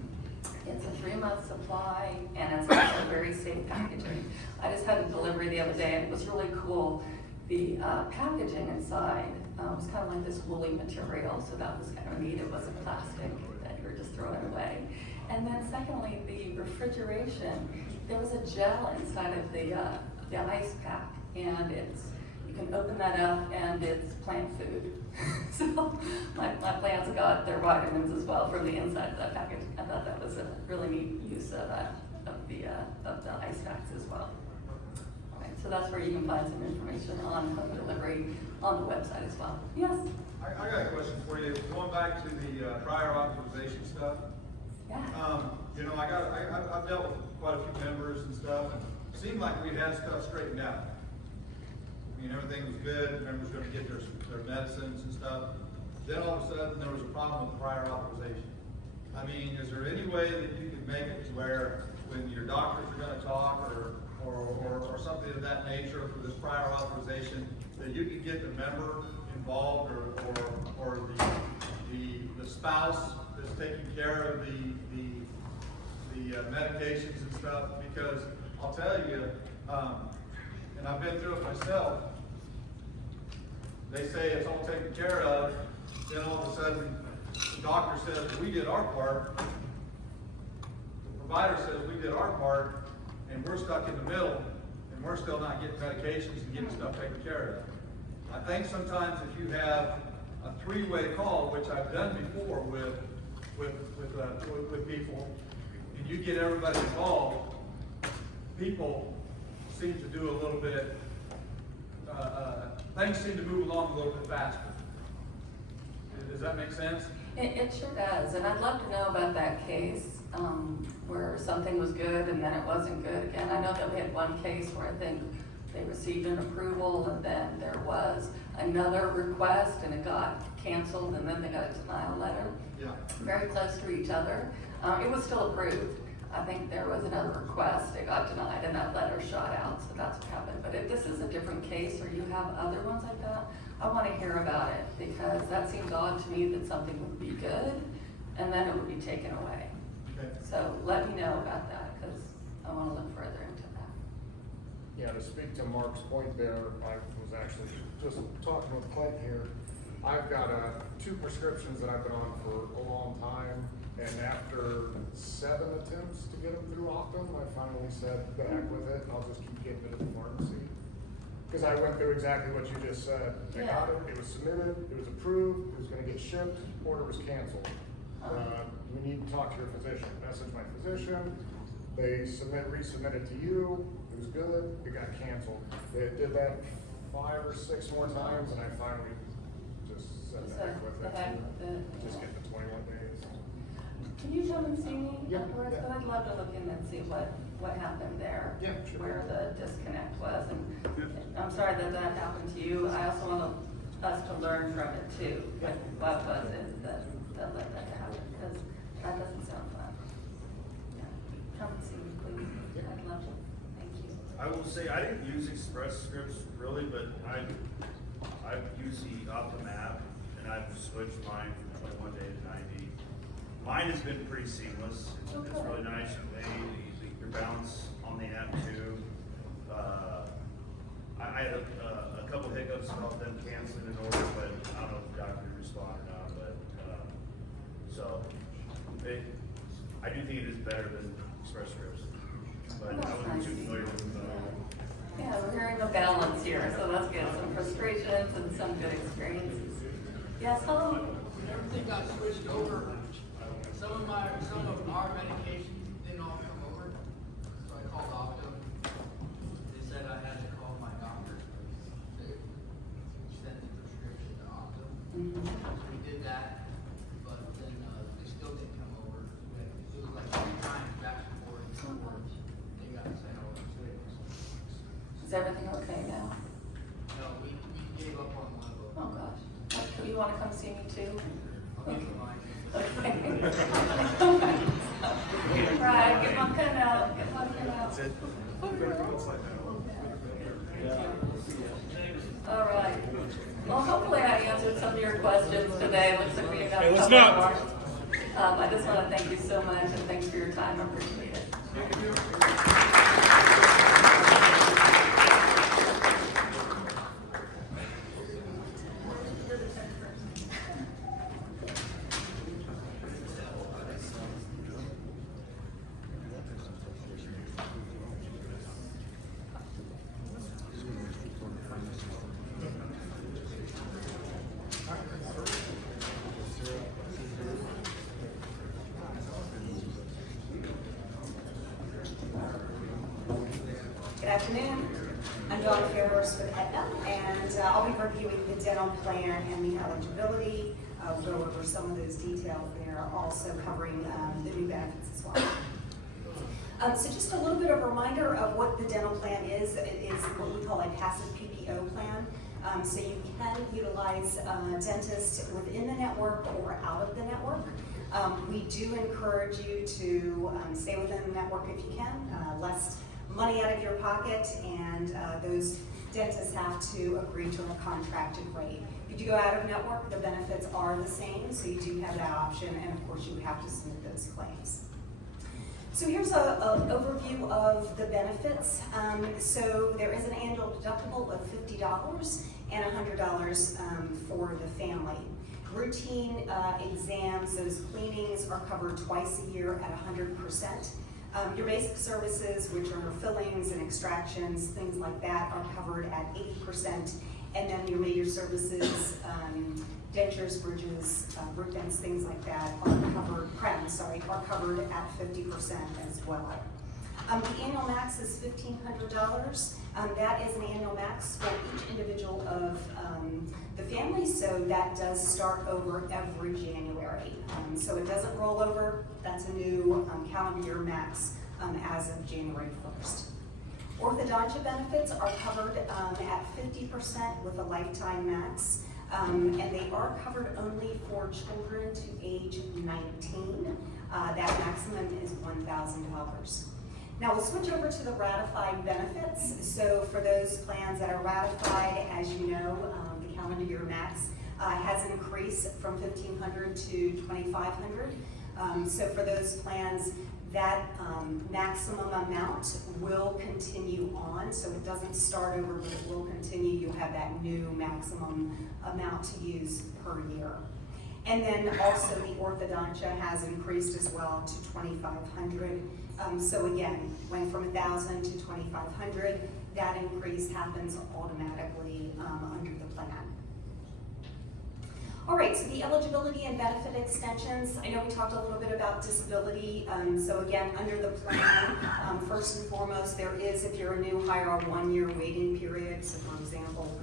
it's a 3-month supply, and it's also very safe packaging. I just had a delivery the other day, and it was really cool. The packaging inside was kind of like this woolly material, so that was kind of neat. It wasn't plastic that you were just throwing away. And then secondly, the refrigeration, there was a gel inside of the ice pack, and you can open that up, and it's plant food. So my plants got their vitamins as well from the inside of that package. I thought that was a really neat use of the ice packs as well. All right, so that's where you can find some information on home delivery on the website as well. Yes? I got a question for you. Going back to the prior authorization stuff. Yeah. You know, I've dealt with quite a few members and stuff, and it seemed like we had stuff straightened out. I mean, everything was good, members were gonna get their medicines and stuff. Then all of a sudden, there was a problem with prior authorization. I mean, is there any way that you could make it to where when your doctors are gonna talk or something of that nature for this prior authorization, that you could get the member involved or the spouse that's taking care of the medications and stuff? Because I'll tell you, and I've been through it myself, they say it's all taken care of, then all of a sudden, the doctor says, we did our part, the provider says, we did our part, and we're stuck in the middle, and we're still not getting medications and getting stuff taken care of. I think sometimes if you have a 3-way call, which I've done before with people, and you get everybody involved, people seem to do a little bit, things seem to move along a little bit faster. Does that make sense? It sure does, and I'd love to know about that case where something was good and then it wasn't good again. I know that we had one case where I think they received an approval and then there was another request and it got canceled and then they got a denial letter. Yeah. Very close to each other. It was still approved. I think there was another request, it got denied, and that letter shot out, so that's what happened. But if this is a different case, or you have other ones like that, I want to hear about it, because that seems odd to me that something would be good, and then it would be taken away. Okay. So let me know about that, because I want to look further into that. Yeah, to speak to Mark's point there, I was actually just talking with Clint here. I've got 2 prescriptions that I've been on for a long time, and after 7 attempts to get them through Optum, I finally said, the heck with it, I'll just keep getting it at the pharmacy. Because I went through exactly what you just said. I got it, it was submitted, it was approved, it was gonna get shipped, order was canceled. You need to talk to your physician, message my physician, they resubmit it to you, it was good, it got canceled. They did that 5 or 6 more times, and I finally just said the heck with it. Just get the 21 days. Can you come and see me Yeah, afterwards? yeah. But I'd love to look in and see what happened there. Yeah, sure. Where the disconnect was. And I'm sorry that happened to you. I also want us to learn from it too. What was it that led that to happen? Because that doesn't sound fun. Yeah. Come and see me, please. I'd love to. Thank you. I will say, I didn't use Express Scripts really, but I've used the Optum app, and I've switched mine from 21 day to 90. Mine has been pretty seamless. It's really nice. Your balance on the app too. I had a couple hiccups about them canceling an order, but I don't know if the doctor responded or not, but, I do think it is better than Express Scripts. But I wasn't too familiar with Yeah, we're hearing a balance here, so that's good. Some frustrations and some good experiences. Yes, hello? Everything got switched over. Some of our medications didn't all come over, so I called Optum. They said I had to call my doctor to send the prescription to Optum. So we did that, but then they still didn't come over. It was like 3 times back and forth. They got sent over to it. Is everything okay now? No, we gave up on one of them. Oh, gosh. You want to come see me too? I'll give you mine. Right, get my pen out, get my pen out. That's it. All right. Well, hopefully I answered some of your questions today. Looks like we got Hey, a let's couple not. more. I just want to thank you so much and thanks for your time. I appreciate it. Good afternoon. I'm Dawn Ferris with Aetna, and I'll be reviewing the dental plan and the eligibility. I'll go over some of those details there, also covering the new benefits as well. So just a little bit of a reminder of what the dental plan is. It is what we call a passive PPO plan. So you can utilize a dentist within the network or out of the network. We do encourage you to stay within the network if you can, less money out of your pocket, and those dentists have to agree to a contracted rate. If you go out of network, the benefits are the same, so you do have that option, and of course you would have to submit those claims. So here's an overview of the benefits. So there is an annual deductible of $50 and $100 for the family. Routine exams, those cleanings are covered twice a year at 100%. Your basic services, which are fillings and extractions, things like that, are covered at 80%. And then your major services, dentures, bridges, root vents, things like that, are covered at 50% as well. The annual max is $1,500. That is an annual max for each individual of the family, so that does start over every January. So it doesn't roll over. That's a new calendar year max as of January 1st. Orthodontia benefits are covered at 50% with a lifetime max, and they are covered only for children to age 19. That maximum is $1,000. Now we'll switch over to the ratified benefits. So for those plans that are ratified, as you know, the calendar year max has increased from $1,500 to $2,500. So for those plans, that maximum amount will continue on. So it doesn't start over, but it will continue. You'll have that new maximum amount to use per year. And then also the orthodontia has increased as well to $2,500. So again, went from $1,000 to $2,500. That increase happens automatically under the plan. All right, so the eligibility and benefit extensions. I know we talked a little bit about disability. So again, under the plan, first and foremost, there is, if you're a new hire, a 1-year waiting period. So for example,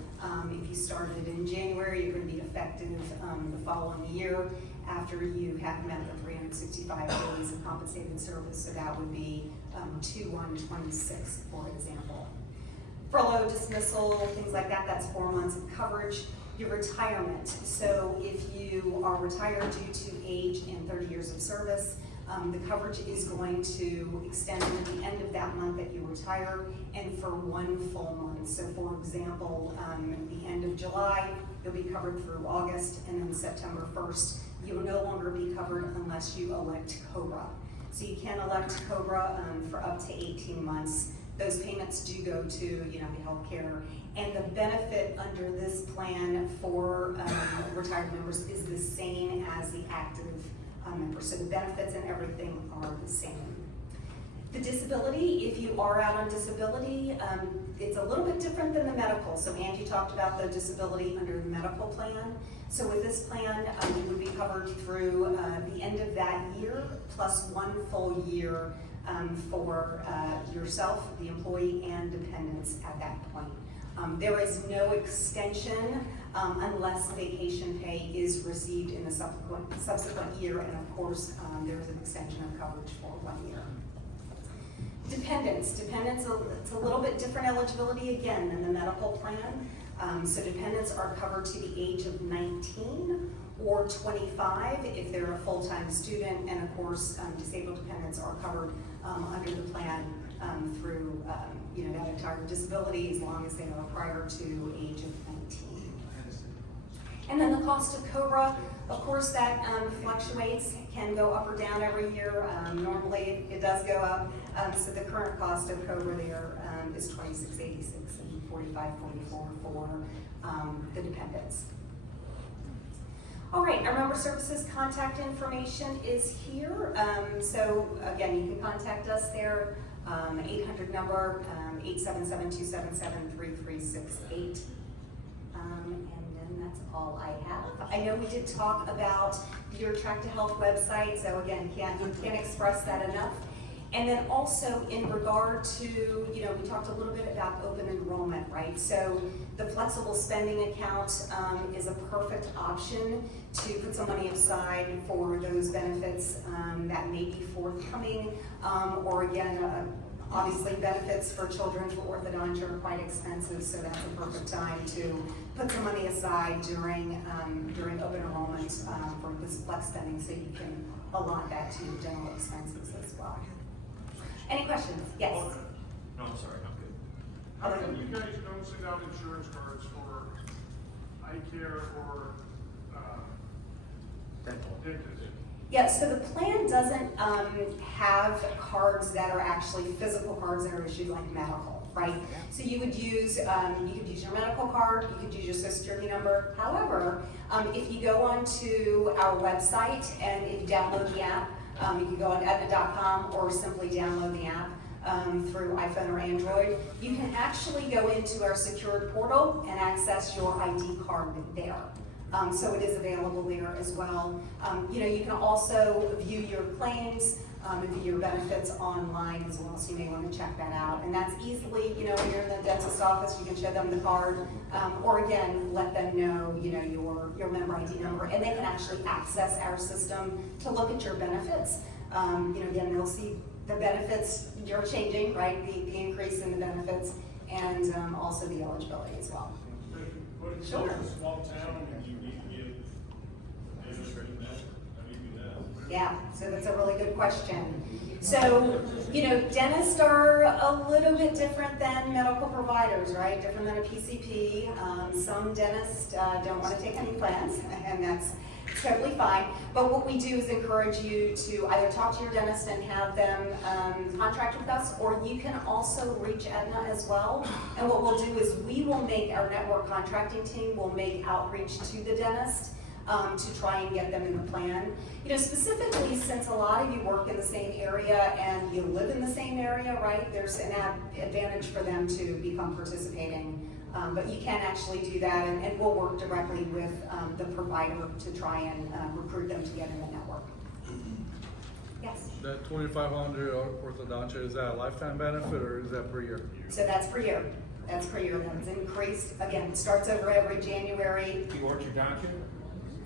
if you started in January, you're going to be effective the following year after you have met the 365 days of compensated service. So that would be 2/1/26, for example. Furlough, dismissal, things like that, that's 4 months of coverage. Your retirement, so if you are retired due to age and 30 years of service, the coverage is going to extend to the end of that month that you retire and for 1 full month. So for example, the end of July, You'll be covered through August, and then September 1st, you will no longer be covered unless you elect COBRA. So you can elect COBRA for up to 18 months. Those payments do go to United Healthcare, and the benefit under this plan for retired members is the same as the active members. So the benefits and everything are the same. The disability, if you are out on disability, it's a little bit different than the medical. So Angie talked about the disability under the medical plan. So with this plan, you would be covered through the end of that year, plus 1 full year for yourself, the employee, and dependents at that point. There is no extension unless vacation pay is received in the subsequent year, and of course, there is an extension of coverage for 1 year. Dependents, it's a little bit different eligibility again than the medical plan. So dependents are covered to the age of 19 or 25 if they're a full-time student, and of course, disabled dependents are covered under the plan through that entire disability as long as they are prior to age of 19. And then the cost of COBRA, of course, that fluctuates, can go up or down every year. Normally, it does go up. So the current cost of COBRA there is $26.86 and $45.44 for the dependents. All right, our member services contact information is here. So again, you can contact us there, 800 number, 877-277-3368. And then that's all I have. I know we did talk about your Track to Health website, so again, can't express that enough. And then also in regard to, we talked a little bit about open enrollment, right? So the flexible spending account is a perfect option to put some money aside for those benefits that may be forthcoming, or again, obviously benefits for children for orthodontia are quite expensive, so that's a perfect time to put some money aside during open enrollment for this flex spending, so you can allot that to your general expenses as well. Any questions? Yes? No, I'm sorry, I'm good. How How come you guys don't send out insurance cards for eye care or dentist? Yeah, so the plan doesn't have cards that are actually physical cards that are issued like medical, right? So you would use your medical card, you could use your Social Security number. However, if you go onto our website and if you download the app, you can go on Aetna.com or simply download the app through iPhone or Android. You can actually go into our secured portal and access your ID card there. So it is available there as well. You can also view your claims and view your benefits online as well, so you may want to check that out. And that's easily, when you're in the dentist's office, you can show them the card, or again, let them know, your member ID number, and they can actually access our system to look at your benefits. Again, they'll see the benefits you're changing, right? The increase in the benefits, and also the eligibility as well. But it's Sure. like a small town and you need to get dentist and that, how do you do that? Yeah, so that's a really good question. So, dentists are a little bit different than medical providers, right? Different than a PCP. Some dentists don't want to take any plans, and that's totally fine. But what we do is encourage you to either talk to your dentist and have them contract with us, or you can also reach Aetna as well. And what we'll do is we will make, our network contracting team will make outreach to the dentist to try and get them in the plan. Specifically, since a lot of you work in the same area and you live in the same area, right, there's an advantage for them to become participating. But you can actually do that, and we'll work directly with the provider to try and recruit them to get in the network. Yes? That 2,500 orthodontia, is that a lifetime benefit or is that per year? So that's per year. That's per year. That's increased. Again, it starts over every January. The orthodontia?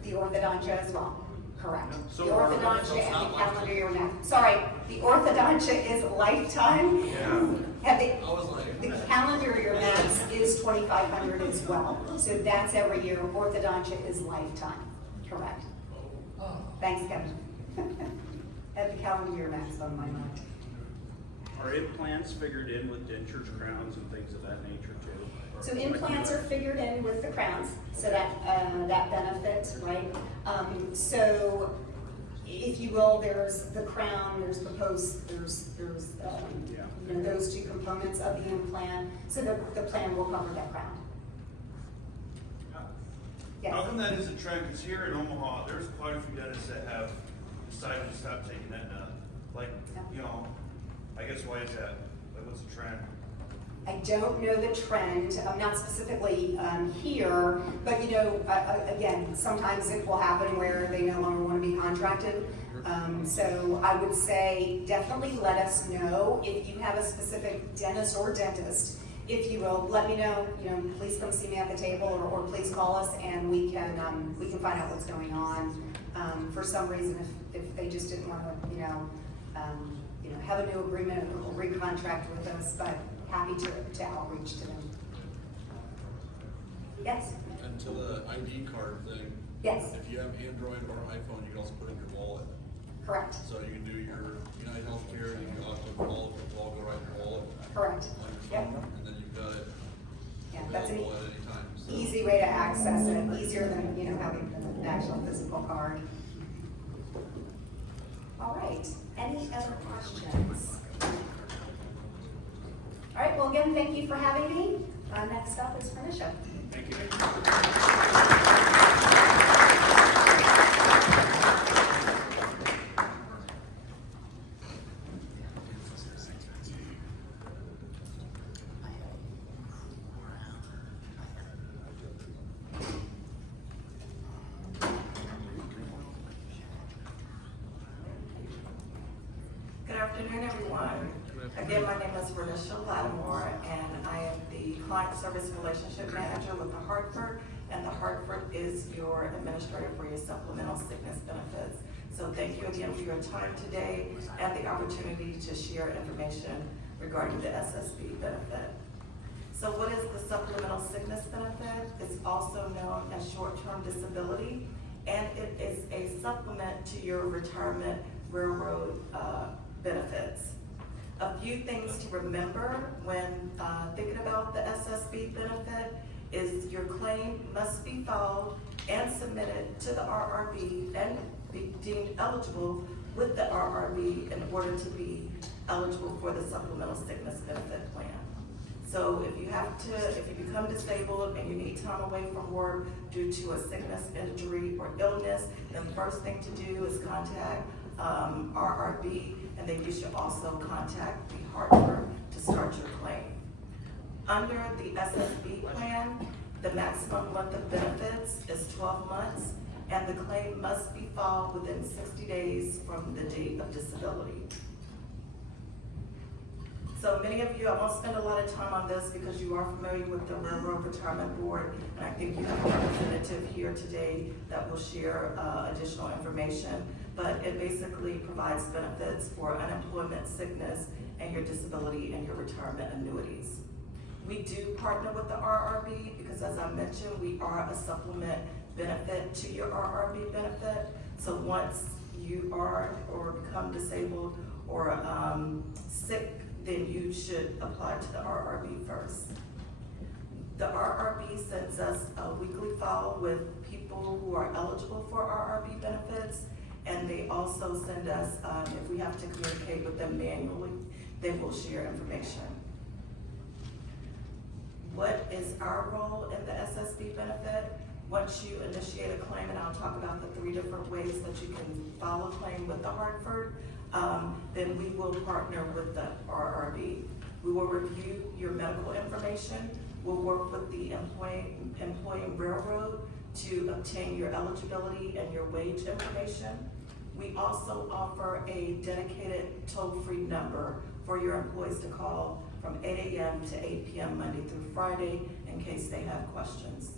The orthodontia as well. Correct. So the our orthodontia benefits and not the calendar lifetime? year now. Sorry, the orthodontia is lifetime. Yeah. I was like. The calendar year max is 2,500 as well. So that's every year. Orthodontia is lifetime. Correct. Thanks, Kevin. Had the calendar year max on my mind. Are implants figured in with dentures, crowns, and things of that nature too? So implants are figured in with the crowns, so that benefit, right? So if you will, there's the crown, there's the post, there's you know, those two components of the implant, so the plan will cover that crown. Yes. How come that is a trend? Because here in Omaha, there's quite a few dentists that have decided to stop taking that nut. Like, you know, I guess why is that? Like, what's the trend? I don't know the trend, not specifically here, but you know, again, sometimes it will happen where they no longer want to be contracted. So I would say definitely let us know if you have a specific dentist or dentist, if you will, let me know, you know, please come see me at the table or please call us and we can find out what's going on. For some reason, if they just didn't want to, you know, have a new agreement or recontract with us, but happy to outreach to them. Yes? And to the ID card thing. Yes. If you have Android or iPhone, you can also put in your wallet. Correct. So you can do your United Healthcare, and you can also all go right in your wallet. Correct. On your Yep. phone, and then you've got it Yeah, that's an available at any time. So. easy way to access it, easier than, you know, having an actual physical card. All right, any other questions? All right, well, again, thank you for having me. Next up is Pernisha. Thank you. Good afternoon, everyone. Again, my name is Renisha Lattimore, and I am the Client Service Relationship Manager with the Hartford, and the Hartford is your administrator for your supplemental sickness benefits. So thank you again for your time today and the opportunity to share information regarding the SSB benefit. So what is the supplemental sickness benefit? It's also known as short-term disability, and it is a supplement to your retirement railroad benefits. A few things to remember when thinking about the SSB benefit is your claim must be filed and submitted to the RRB and be deemed eligible with the RRB in order to be eligible for the supplemental sickness benefit plan. So if you become disabled and you need time away from work due to a sickness, injury, or illness, then the first thing to do is contact RRB, and then you should also contact the Hartford to start your claim. Under the SSB plan, the maximum length of benefits is 12 months, and the claim must be filed within 60 days from the date of disability. So many of you, I won't spend a lot of time on this because you are familiar with the Railroad Retirement Board, and I think you have a representative here today that will share additional information. But it basically provides benefits for unemployment, sickness, and your disability and your retirement annuities. We do partner with the RRB because, as I mentioned, we are a supplement benefit to your RRB benefit. So once you are or become disabled or sick, then you should apply to the RRB first. The RRB sends us a weekly file with people who are eligible for RRB benefits, and they also send us, if we have to communicate with them manually, they will share information. What is our role in the SSB benefit? Once you initiate a claim, and I'll talk about the 3 different ways that you can file a claim with the Hartford, then we will partner with the RRB. We will review your medical information. We'll work with the employing railroad to obtain your eligibility and your wage information. We also offer a dedicated toll-free number for your employees to call from 8 a.m. to 8 p.m. Monday through Friday in case they have questions.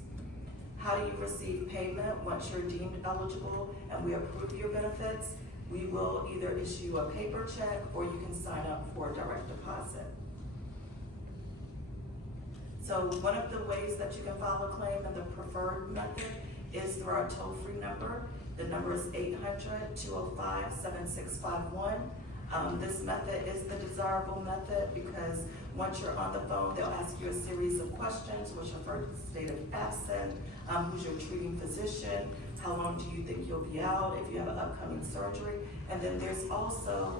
How do you receive payment once you're deemed eligible and we approve your benefits? We will either issue a paper check or you can sign up for a direct deposit. So one of the ways that you can file a claim and the preferred method is through our toll-free number. The number is 800-205-7651. This method is the desirable method because once you're on the phone, they'll ask you a series of questions. What's your first state of absence? Who's your treating physician? How long do you think you'll be out if you have an upcoming surgery? And then there's also,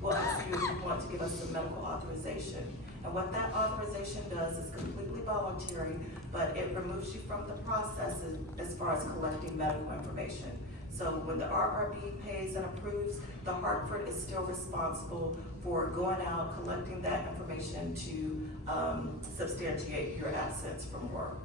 we'll ask you if you want to give us some medical authorization. And what that authorization does is completely voluntary, but it removes you from the process as far as collecting medical information. So when the RRB pays and approves, the Hartford is still responsible for going out, collecting that information to substantiate your absence from work.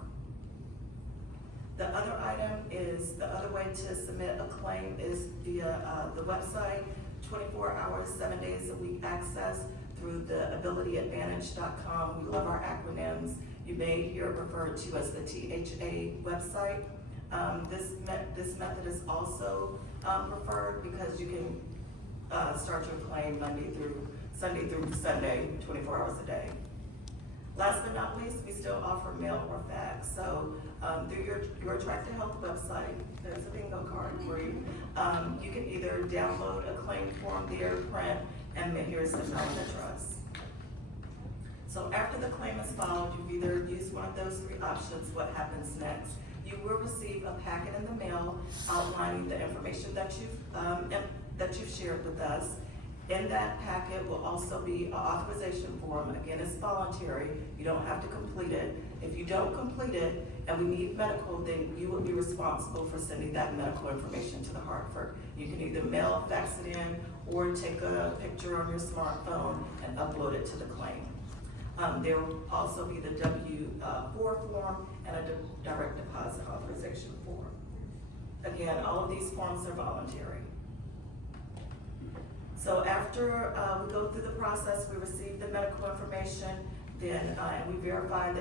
The other item is, the other way to submit a claim is via the website, 24 hours, 7 days a week access through the abilityadvantage.com. We love our acronyms. You may hear it referred to as the THA website. This method is also preferred because you can start your claim Sunday through Sunday, 24 hours a day. Last but not least, we still offer mail or fax. So through your Track to Health website, there's a bingo card for you. You can either download a claim form there, print, and here's the mailing address. So after the claim is filed, you've either used one of those three options. What happens next? You will receive a packet in the mail outlining the information that you've shared with us. In that packet will also be an authorization form. Again, it's voluntary. You don't have to complete it. If you don't complete it and we need medical, then you will be responsible for sending that medical information to the Hartford. You can either mail, fax it in, or take a picture on your smartphone and upload it to the claim. There will also be the W-4 form and a direct deposit authorization form. Again, all of these forms are voluntary. So after we go through the process, we receive the medical information, then and we verify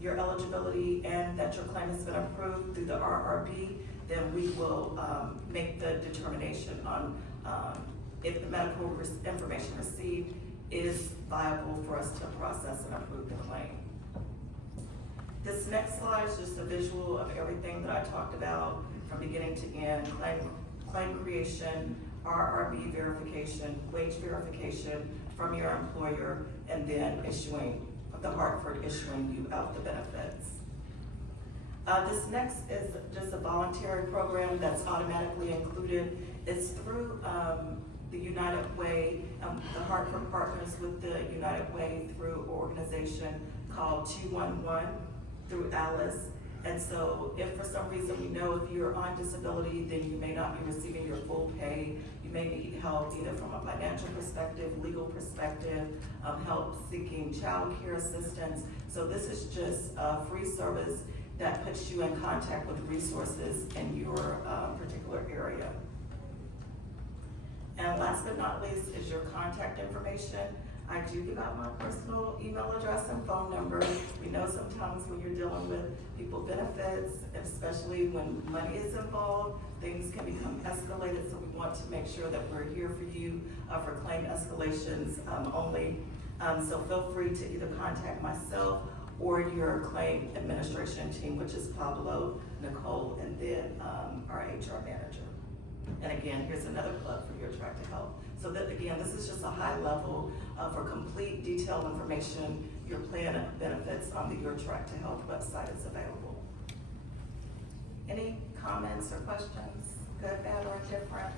your eligibility and that your claim has been approved through the RRB, then we will make the determination on if the medical information received is viable for us to process and approve the claim. This next slide is just a visual of everything that I talked about from beginning to end: claim creation, RRB verification, wage verification from your employer, and then the Hartford issuing you out the benefits. This next is just a voluntary program that's automatically included. It's through the United Way. The Hartford partners with the United Way through an organization called 211 through Alice. And so if for some reason we know if you're on disability, then you may not be receiving your full pay. You may need help either from a financial perspective, legal perspective, help seeking child care assistance. So this is just a free service that puts you in contact with resources in your particular area. And last but not least is your contact information. I do give out my personal email address and phone number. We know sometimes when you're dealing with people benefits, especially when money is involved, things can become escalated, so we want to make sure that we're here for you for claim escalations only. So feel free to either contact myself or your claim administration team, which is Pablo, Nicole, and then our HR manager. And again, here's another plug for your Track to Health. So that again, this is just a high level for complete detailed information. Your plan benefits on the Your Track to Health website is available. Any comments or questions? Good, bad, or different?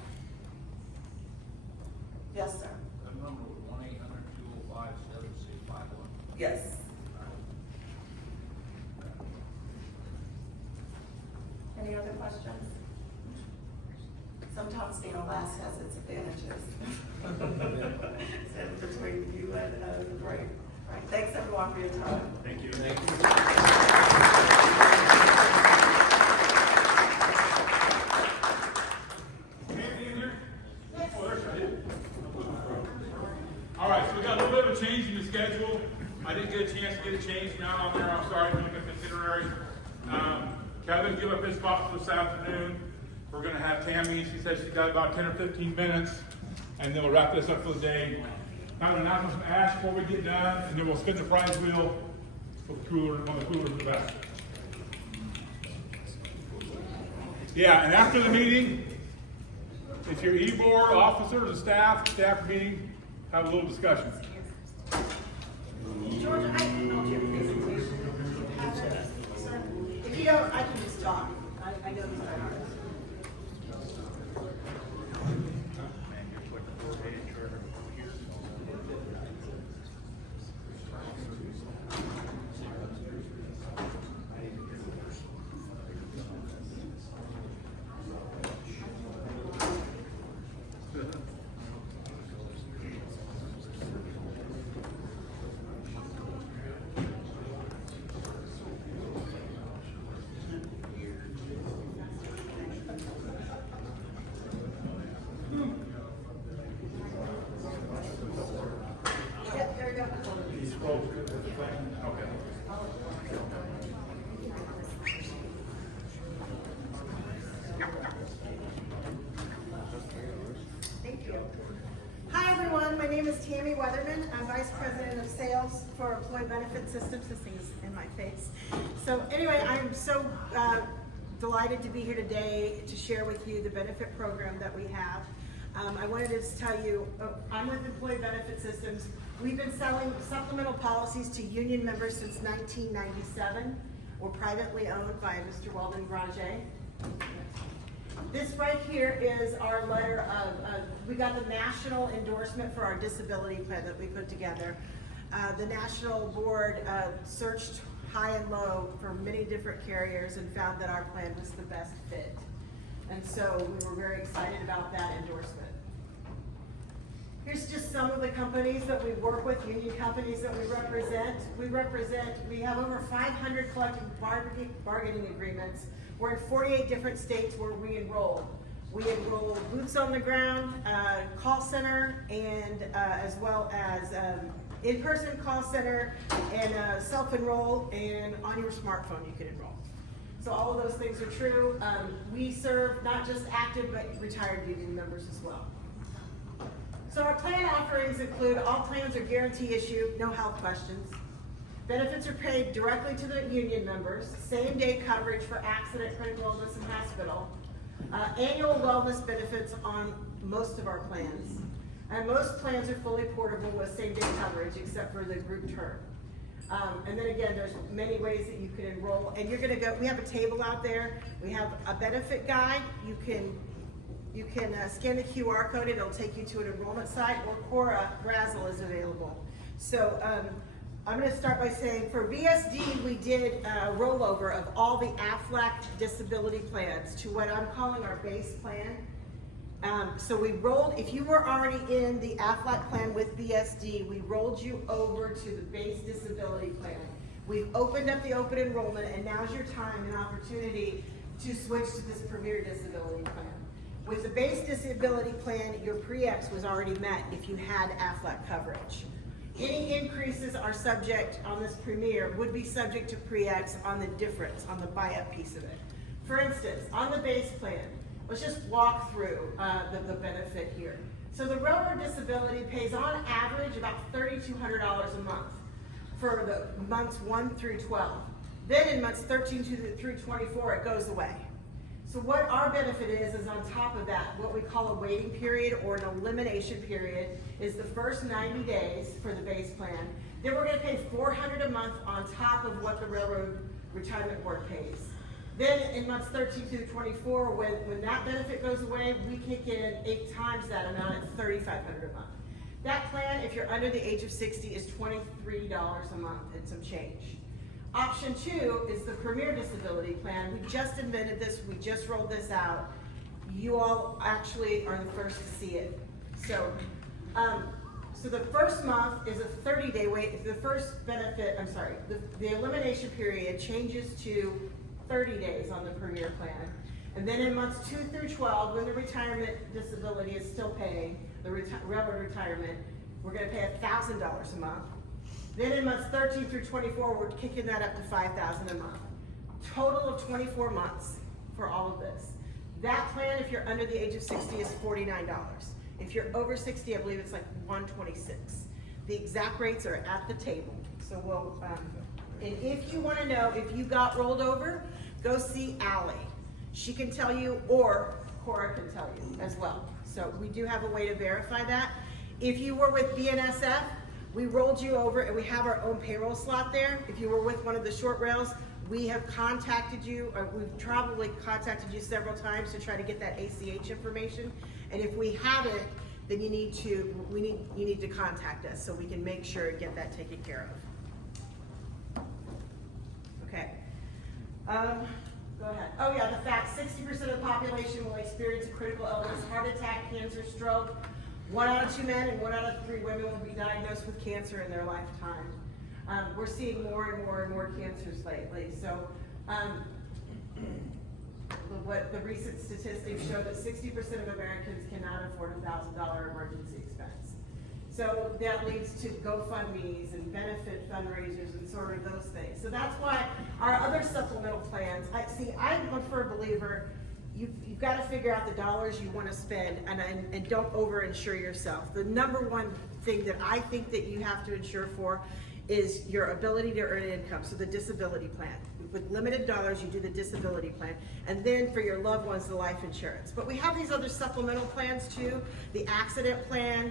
Yes, sir. The number was 1-800-205-7651. Yes. Any other questions? Sometimes being last has its advantages. So between you and the break. All right, thanks everyone for your time. Thank you. Thank you. All right, so we got a little bit of a change in the schedule. I didn't get a chance to get it changed now on there. I'm sorry, doing the itinerary. Kevin, give up his spot for this afternoon. We're going to have Tammy. She says she's got about 10 or 15 minutes, and then we'll wrap this up for the day. I'm going to announce some ash before we get done, and then we'll spin the prize wheel for the cooler, one of the coolers in the back. Yeah, and after the meeting, If your E-board officers and staff meeting, have a little discussion. George, I emailed your presentation. If you don't, I can just talk. I know these are hard. Yep, there we go. Thank you. Hi, everyone. My name is Tammy Weatherman. I'm Vice President of Sales for Employee Benefit Systems. This thing is in my face. So anyway, I'm so delighted to be here today to share with you the benefit program that we have. I wanted to tell you, I'm with Employee Benefit Systems. We've been selling supplemental policies to union members since 1997. We're privately owned by Mr. Weldon Granger. This right here is our letter of, we got the national endorsement for our disability plan that we put together. The national board searched high and low for many different carriers and found that our plan was the best fit. And so we were very excited about that endorsement. Here's just some of the companies that we work with, union companies that we represent. We have over 500 collective bargaining agreements. We're in 48 different states where we enroll. We enroll boots on the ground, call center, and as well as in-person call center, and self-enroll, and on your smartphone you can enroll. So all of those things are true. We serve not just active but retired union members as well. So our plan offerings include all plans are guarantee issue, no health questions. Benefits are paid directly to the union members, same day coverage for accident, critical illness, and hospital. Annual wellness benefits on most of our plans. And most plans are fully portable with same day coverage except for the group term. And then again, there's many ways that you can enroll. And you're gonna go, we have a table out there. We have a benefit guide. You can scan the QR code, it'll take you to an enrollment site, or Cora Brazel is available. So I'm gonna start by saying for VSD, we did a rollover of all the AFLAC disability plans to what I'm calling our base plan. So we rolled, if you were already in the AFLAC plan with VSD, we rolled you over to the base disability plan. We've opened up the open enrollment, and now's your time and opportunity to switch to this Premier Disability Plan. With the base disability plan, your pre-X was already met if you had AFLAC coverage. Any increases are subject on this Premier would be subject to pre-X on the difference, on the buy-up piece of it. For instance, on the base plan, let's just walk through the benefit here. So the railroad disability pays on average about $3,200 a month for the months 1 through 12. Then in months 13 through 24, it goes away. So what our benefit is on top of that, what we call a waiting period or an elimination period, is the first 90 days for the base plan. Then we're gonna pay $400 a month on top of what the Railroad Retirement Board pays. Then in months 13 through 24, when that benefit goes away, we kick in 8 times that amount at $3,500 a month. That plan, if you're under the age of 60, is $23 a month and some change. Option 2 is the Premier Disability Plan. We just invented this, we just rolled this out. You all actually are the first to see it. So the first month is a 30-day wait. The first benefit, the elimination period changes to 30 days on the Premier Plan. And then in months 2 through 12, when the retirement disability is still paying, the railroad retirement, we're gonna pay $1,000 a month. Then in months 13 through 24, we're kicking that up to $5,000 a month. Total of 24 months for all of this. That plan, if you're under the age of 60, is $49. If you're over 60, I believe it's like $126. The exact rates are at the table. So we'll, and if you wanna know if you got rolled over, go see Allie. She can tell you, or Cora can tell you as well. So we do have a way to verify that. If you were with BNSF, we rolled you over and we have our own payroll slot there. If you were with one of the short rails, we have contacted you, or we've probably contacted you several times to try to get that ACH information. And if we haven't, then you need to contact us so we can make sure and get that taken care of. Okay. Go ahead. Oh yeah, the fact 60% of the population will experience a critical illness, heart attack, cancer, stroke. 1 out of 2 men and 1 out of 3 women will be diagnosed with cancer in their lifetime. We're seeing more and more and more cancers lately. So what the recent statistics show that 60% of Americans cannot afford a $1,000 emergency expense. So that leads to GoFundMe's and benefit fundraisers and sort of those things. So that's why our other supplemental plans, I'm a firm believer, you've got to figure out the dollars you want to spend and don't over-insure yourself. The number one thing that I think that you have to insure for is your ability to earn income, so the disability plan. With limited dollars, you do the disability plan, and then for your loved ones, the life insurance. But we have these other supplemental plans too, the accident plan,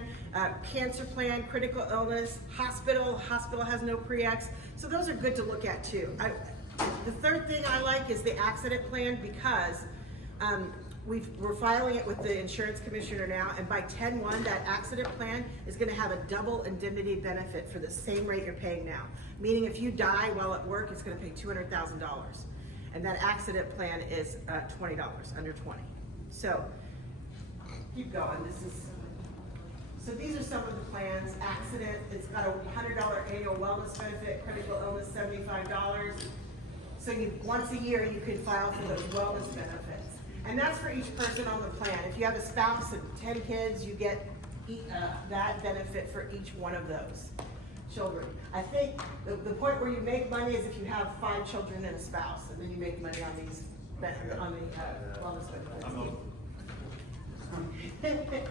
cancer plan, critical illness, hospital has no pre-ex, so those are good to look at too. The third thing I like is the accident plan because we're filing it with the insurance commissioner now, and by 10/1, that accident plan is gonna have a double indemnity benefit for the same rate you're paying now. Meaning if you die while at work, it's gonna pay $200,000. And that accident plan is $20, under 20. So, keep going, so these are some of the plans. Accident, it's got a $100 annual wellness benefit, critical illness, $75. So once a year, you can file for those wellness benefits. And that's for each person on the plan. If you have a spouse and 10 kids, you get that benefit for each one of those children. I think the point where you make money is if you have 5 children and a spouse, and then you make money on these wellness benefits.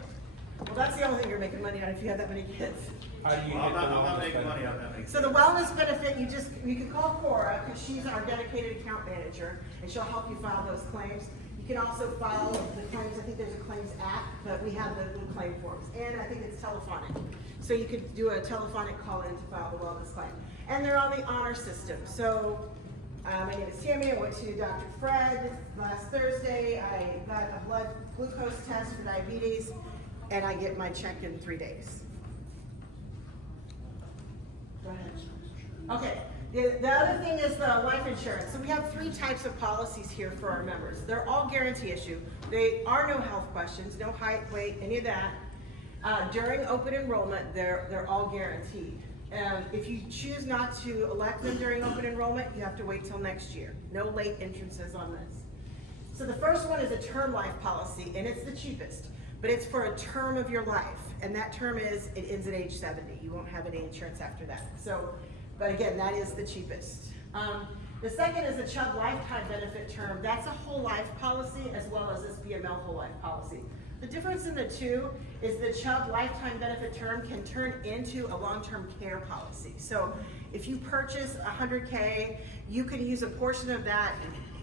Well, that's the only thing you're making money on if you have that many kids. How do you get I'm the not wellness making money benefit? on that. So the wellness benefit, you can call Cora, because she's our dedicated account manager, and she'll help you file those claims. You can also file the claims, I think there's a claims app, but we have the claim forms, and I think it's telephonic. So you could do a telephonic call in to file the wellness claim. And they're on the honor system. So my name is Tammy, I went to Dr. Fred last Thursday, I got a blood glucose test for diabetes, and I get my check in 3 days. Go ahead. Okay, the other thing is the life insurance. So we have 3 types of policies here for our members. They're all guarantee issue. They are no health questions, no height, weight, any of that. During open enrollment, they're all guaranteed. If you choose not to elect them during open enrollment, you have to wait till next year. No late entrances on this. So the first one is a term life policy, and it's the cheapest, but it's for a term of your life, and that term it ends at age 70. You won't have any insurance after that. So, but again, that is the cheapest. The second is a Chubb lifetime benefit term. That's a whole life policy as well as this BML whole life policy. The difference in the two is the Chubb lifetime benefit term can turn into a long-term care policy. So if you purchase $100K, you can use a portion of that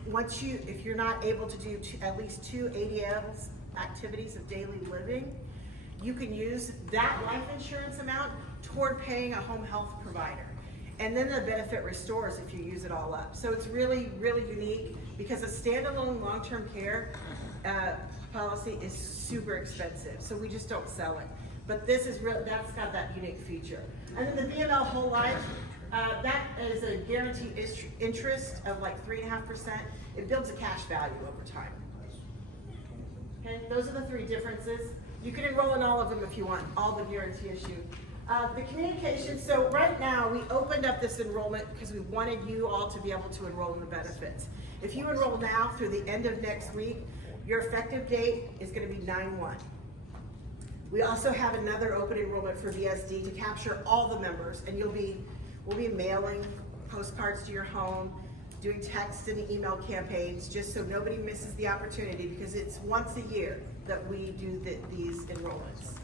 if you're not able to do at least 2 ADLs, activities of daily living, you can use that life insurance amount toward paying a home health provider. And then the benefit restores if you use it all up. So it's really, really unique because a standalone long-term care policy is super expensive. So we just don't sell it. But this is that's got that unique feature. And then the BML whole life, that is a guaranteed interest of like 3.5%. It builds a cash value over time. Okay, those are the 3 differences. You can enroll in all of them if you want, all the guarantee issue. The communication, so right now we opened up this enrollment because we wanted you all to be able to enroll in the benefits. If you enroll now through the end of next week, your effective date is going to be 9/1. We also have another open enrollment for VSD to capture all the members, and we'll be mailing postcards to your home, doing text and email campaigns, just so nobody misses the opportunity, because it's once a year that we do these enrollments.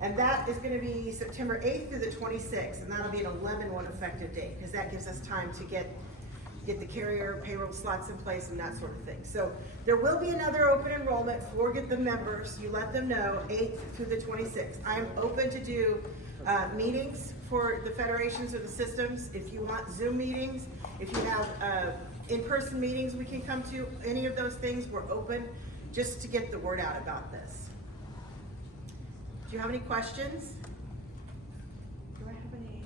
And that is going to be September 8th through the 26th, and that'll be an 11/1 effective date, because that gives us time to get get the carrier payroll slots in place and that sort of thing. So there will be another open enrollment for the members. You let them know, 8th through the 26th. I'm open to do meetings for the federations or the systems. If you want Zoom meetings, if you have in-person meetings we can come to, any of those things, we're open just to get the word out about this. Do you have any questions? Do I have any?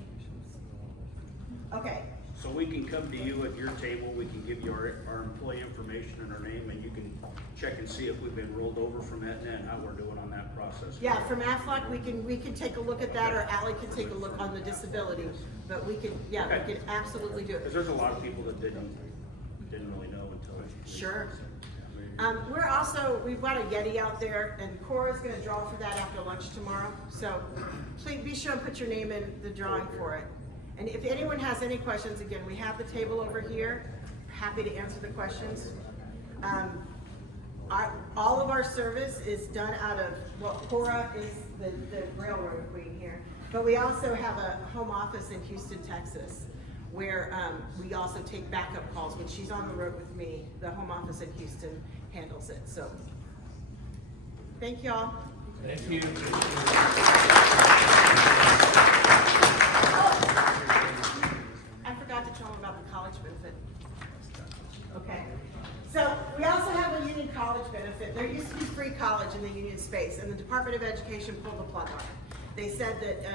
Okay. So we can come to you at your table, we can give you our employee information and our name, and you can check and see if we've been rolled over from Aetna and how we're doing on that process. Yeah, from Aflac, we can take a look at that, or Ally can take a look on the disability, but we can, yeah, we can absolutely do Because it. there's a lot of people that didn't really know until. Sure. We're also, we've got a Yeti out there, and Cora's gonna draw for that after lunch tomorrow, so please be sure and put your name in the drawing for it. And if anyone has any questions, again, we have the table over here, happy to answer the questions. All of our service is done out of, well, Cora is the railroad queen here, but we also have a home office in Houston, Texas, where we also take backup calls. When she's on the road with me, the home office in Houston handles it, so. Thank y'all. Thank you. I forgot to tell them about the college benefit. Okay. So we also have a union college benefit. There used to be free college in the union space, and the Department of Education pulled the plug on it. They said that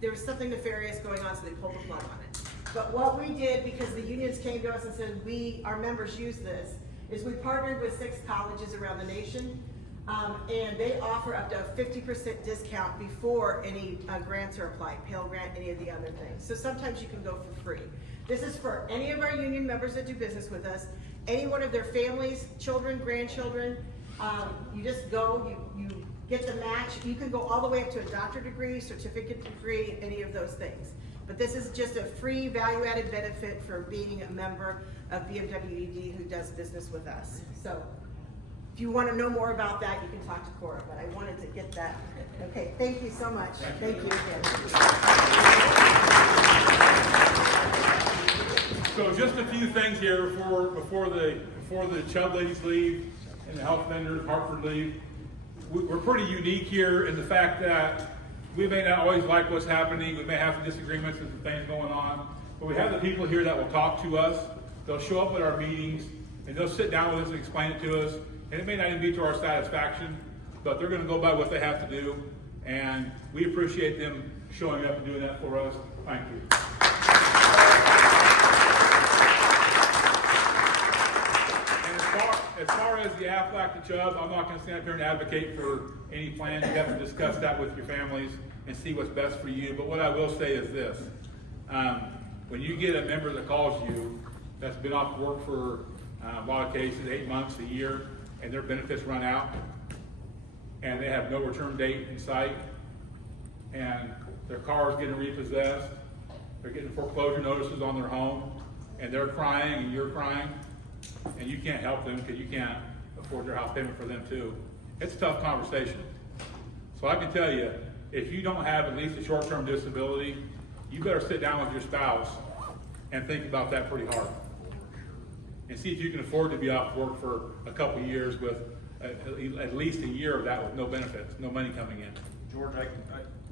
there was something nefarious going on, so they pulled the plug on it. But what we did, because the unions came to us and said, our members use this, is we partnered with 6 colleges around the nation, and they offer up to a 50% discount before any grants are applied, Pell Grant, any of the other things. So sometimes you can go for free. This is for any of our union members that do business with us, any one of their families, children, grandchildren. You just go, you get the match. You can go all the way up to a doctorate degree, certificate degree, any of those things. But this is just a free value-added benefit for being a member of BMW ED who does business with us. So if you want to know more about that, you can talk to Cora, but I wanted to get that. Okay, thank you so much. Thank you again. So just a few things here before the Chubb ladies leave and the health vendors, Hartford leave. We're pretty unique here in the fact that we may not always like what's happening. We may have some disagreements and some things going on, but we have the people here that will talk to us. They'll show up at our meetings and they'll sit down with us and explain it to us. And it may not even be to our satisfaction, but they're going to go by what they have to do. And we appreciate them showing up and doing that for us. Thank you. As far as the Aflac to Chubb, I'm not going to stand up here and advocate for any plan. You have to discuss that with your families and see what's best for you. But what I will say is this. When you get a member that calls you that's been off work for a lot of cases, 8 months, a year, and their benefits run out, and they have no return date in sight, and their car is getting repossessed, they're getting foreclosure notices on their home, and they're crying and you're crying, and you can't help them because you can't afford their house payment for them too. It's a tough conversation. So I can tell you, if you don't have at least a short-term disability, you better sit down with your spouse and think about that pretty hard. And see if you can afford to be off work for a couple of years with at least a year of that with no benefits, no money coming in. George,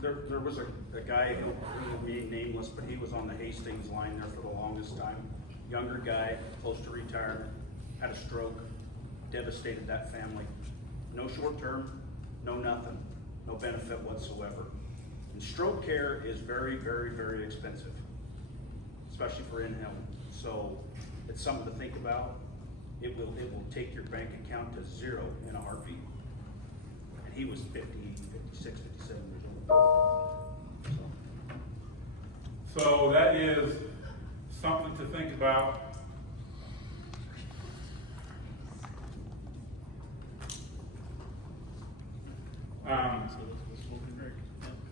there was a guy who will be nameless, but he was on the Hastings line there for the longest time. Younger guy, close to retirement, had a stroke, devastated that family. No short term, no nothing, no benefit whatsoever. And stroke care is very, very, very expensive, especially for in-home. So it's something to think about. It will take your bank account to zero in a heartbeat. And he was 50, 56, 57 years old. So that is something to think about.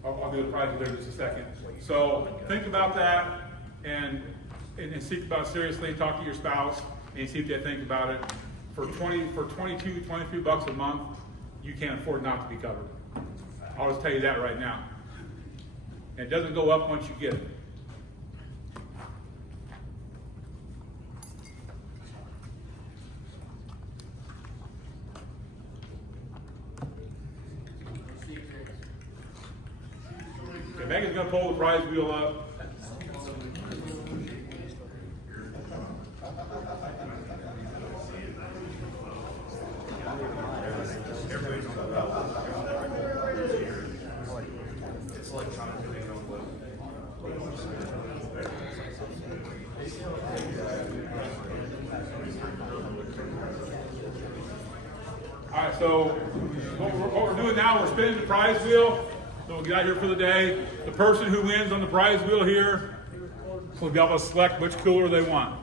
I'll do the prize there in just a second. So think about that and think about it seriously. Talk to your spouse and see if they think about it. For 22, 23 bucks a month, you can't afford not to be covered. I'll just tell you that right now. And it doesn't go up once you get it. Kevin's gonna pull the prize wheel up. It's electronic. All right, so what we're doing now, we're spinning the prize wheel. So we'll get out here for the day. The person who wins on the prize wheel here will be able to select which cooler they want.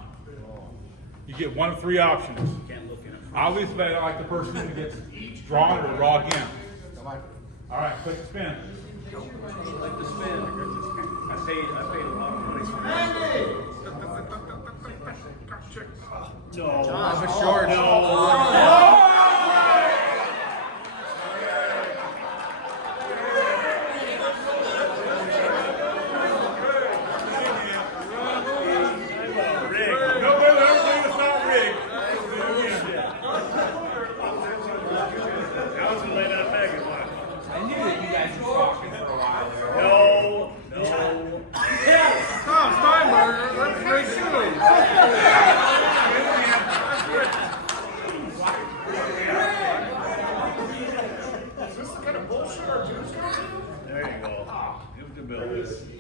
You get one of 3 options. Obviously, I like the person who gets drawn or draw again. All right, click the spin. Like the spin. I paid a lot of money for that. No. I'm a short. There you go. Give it to Bill.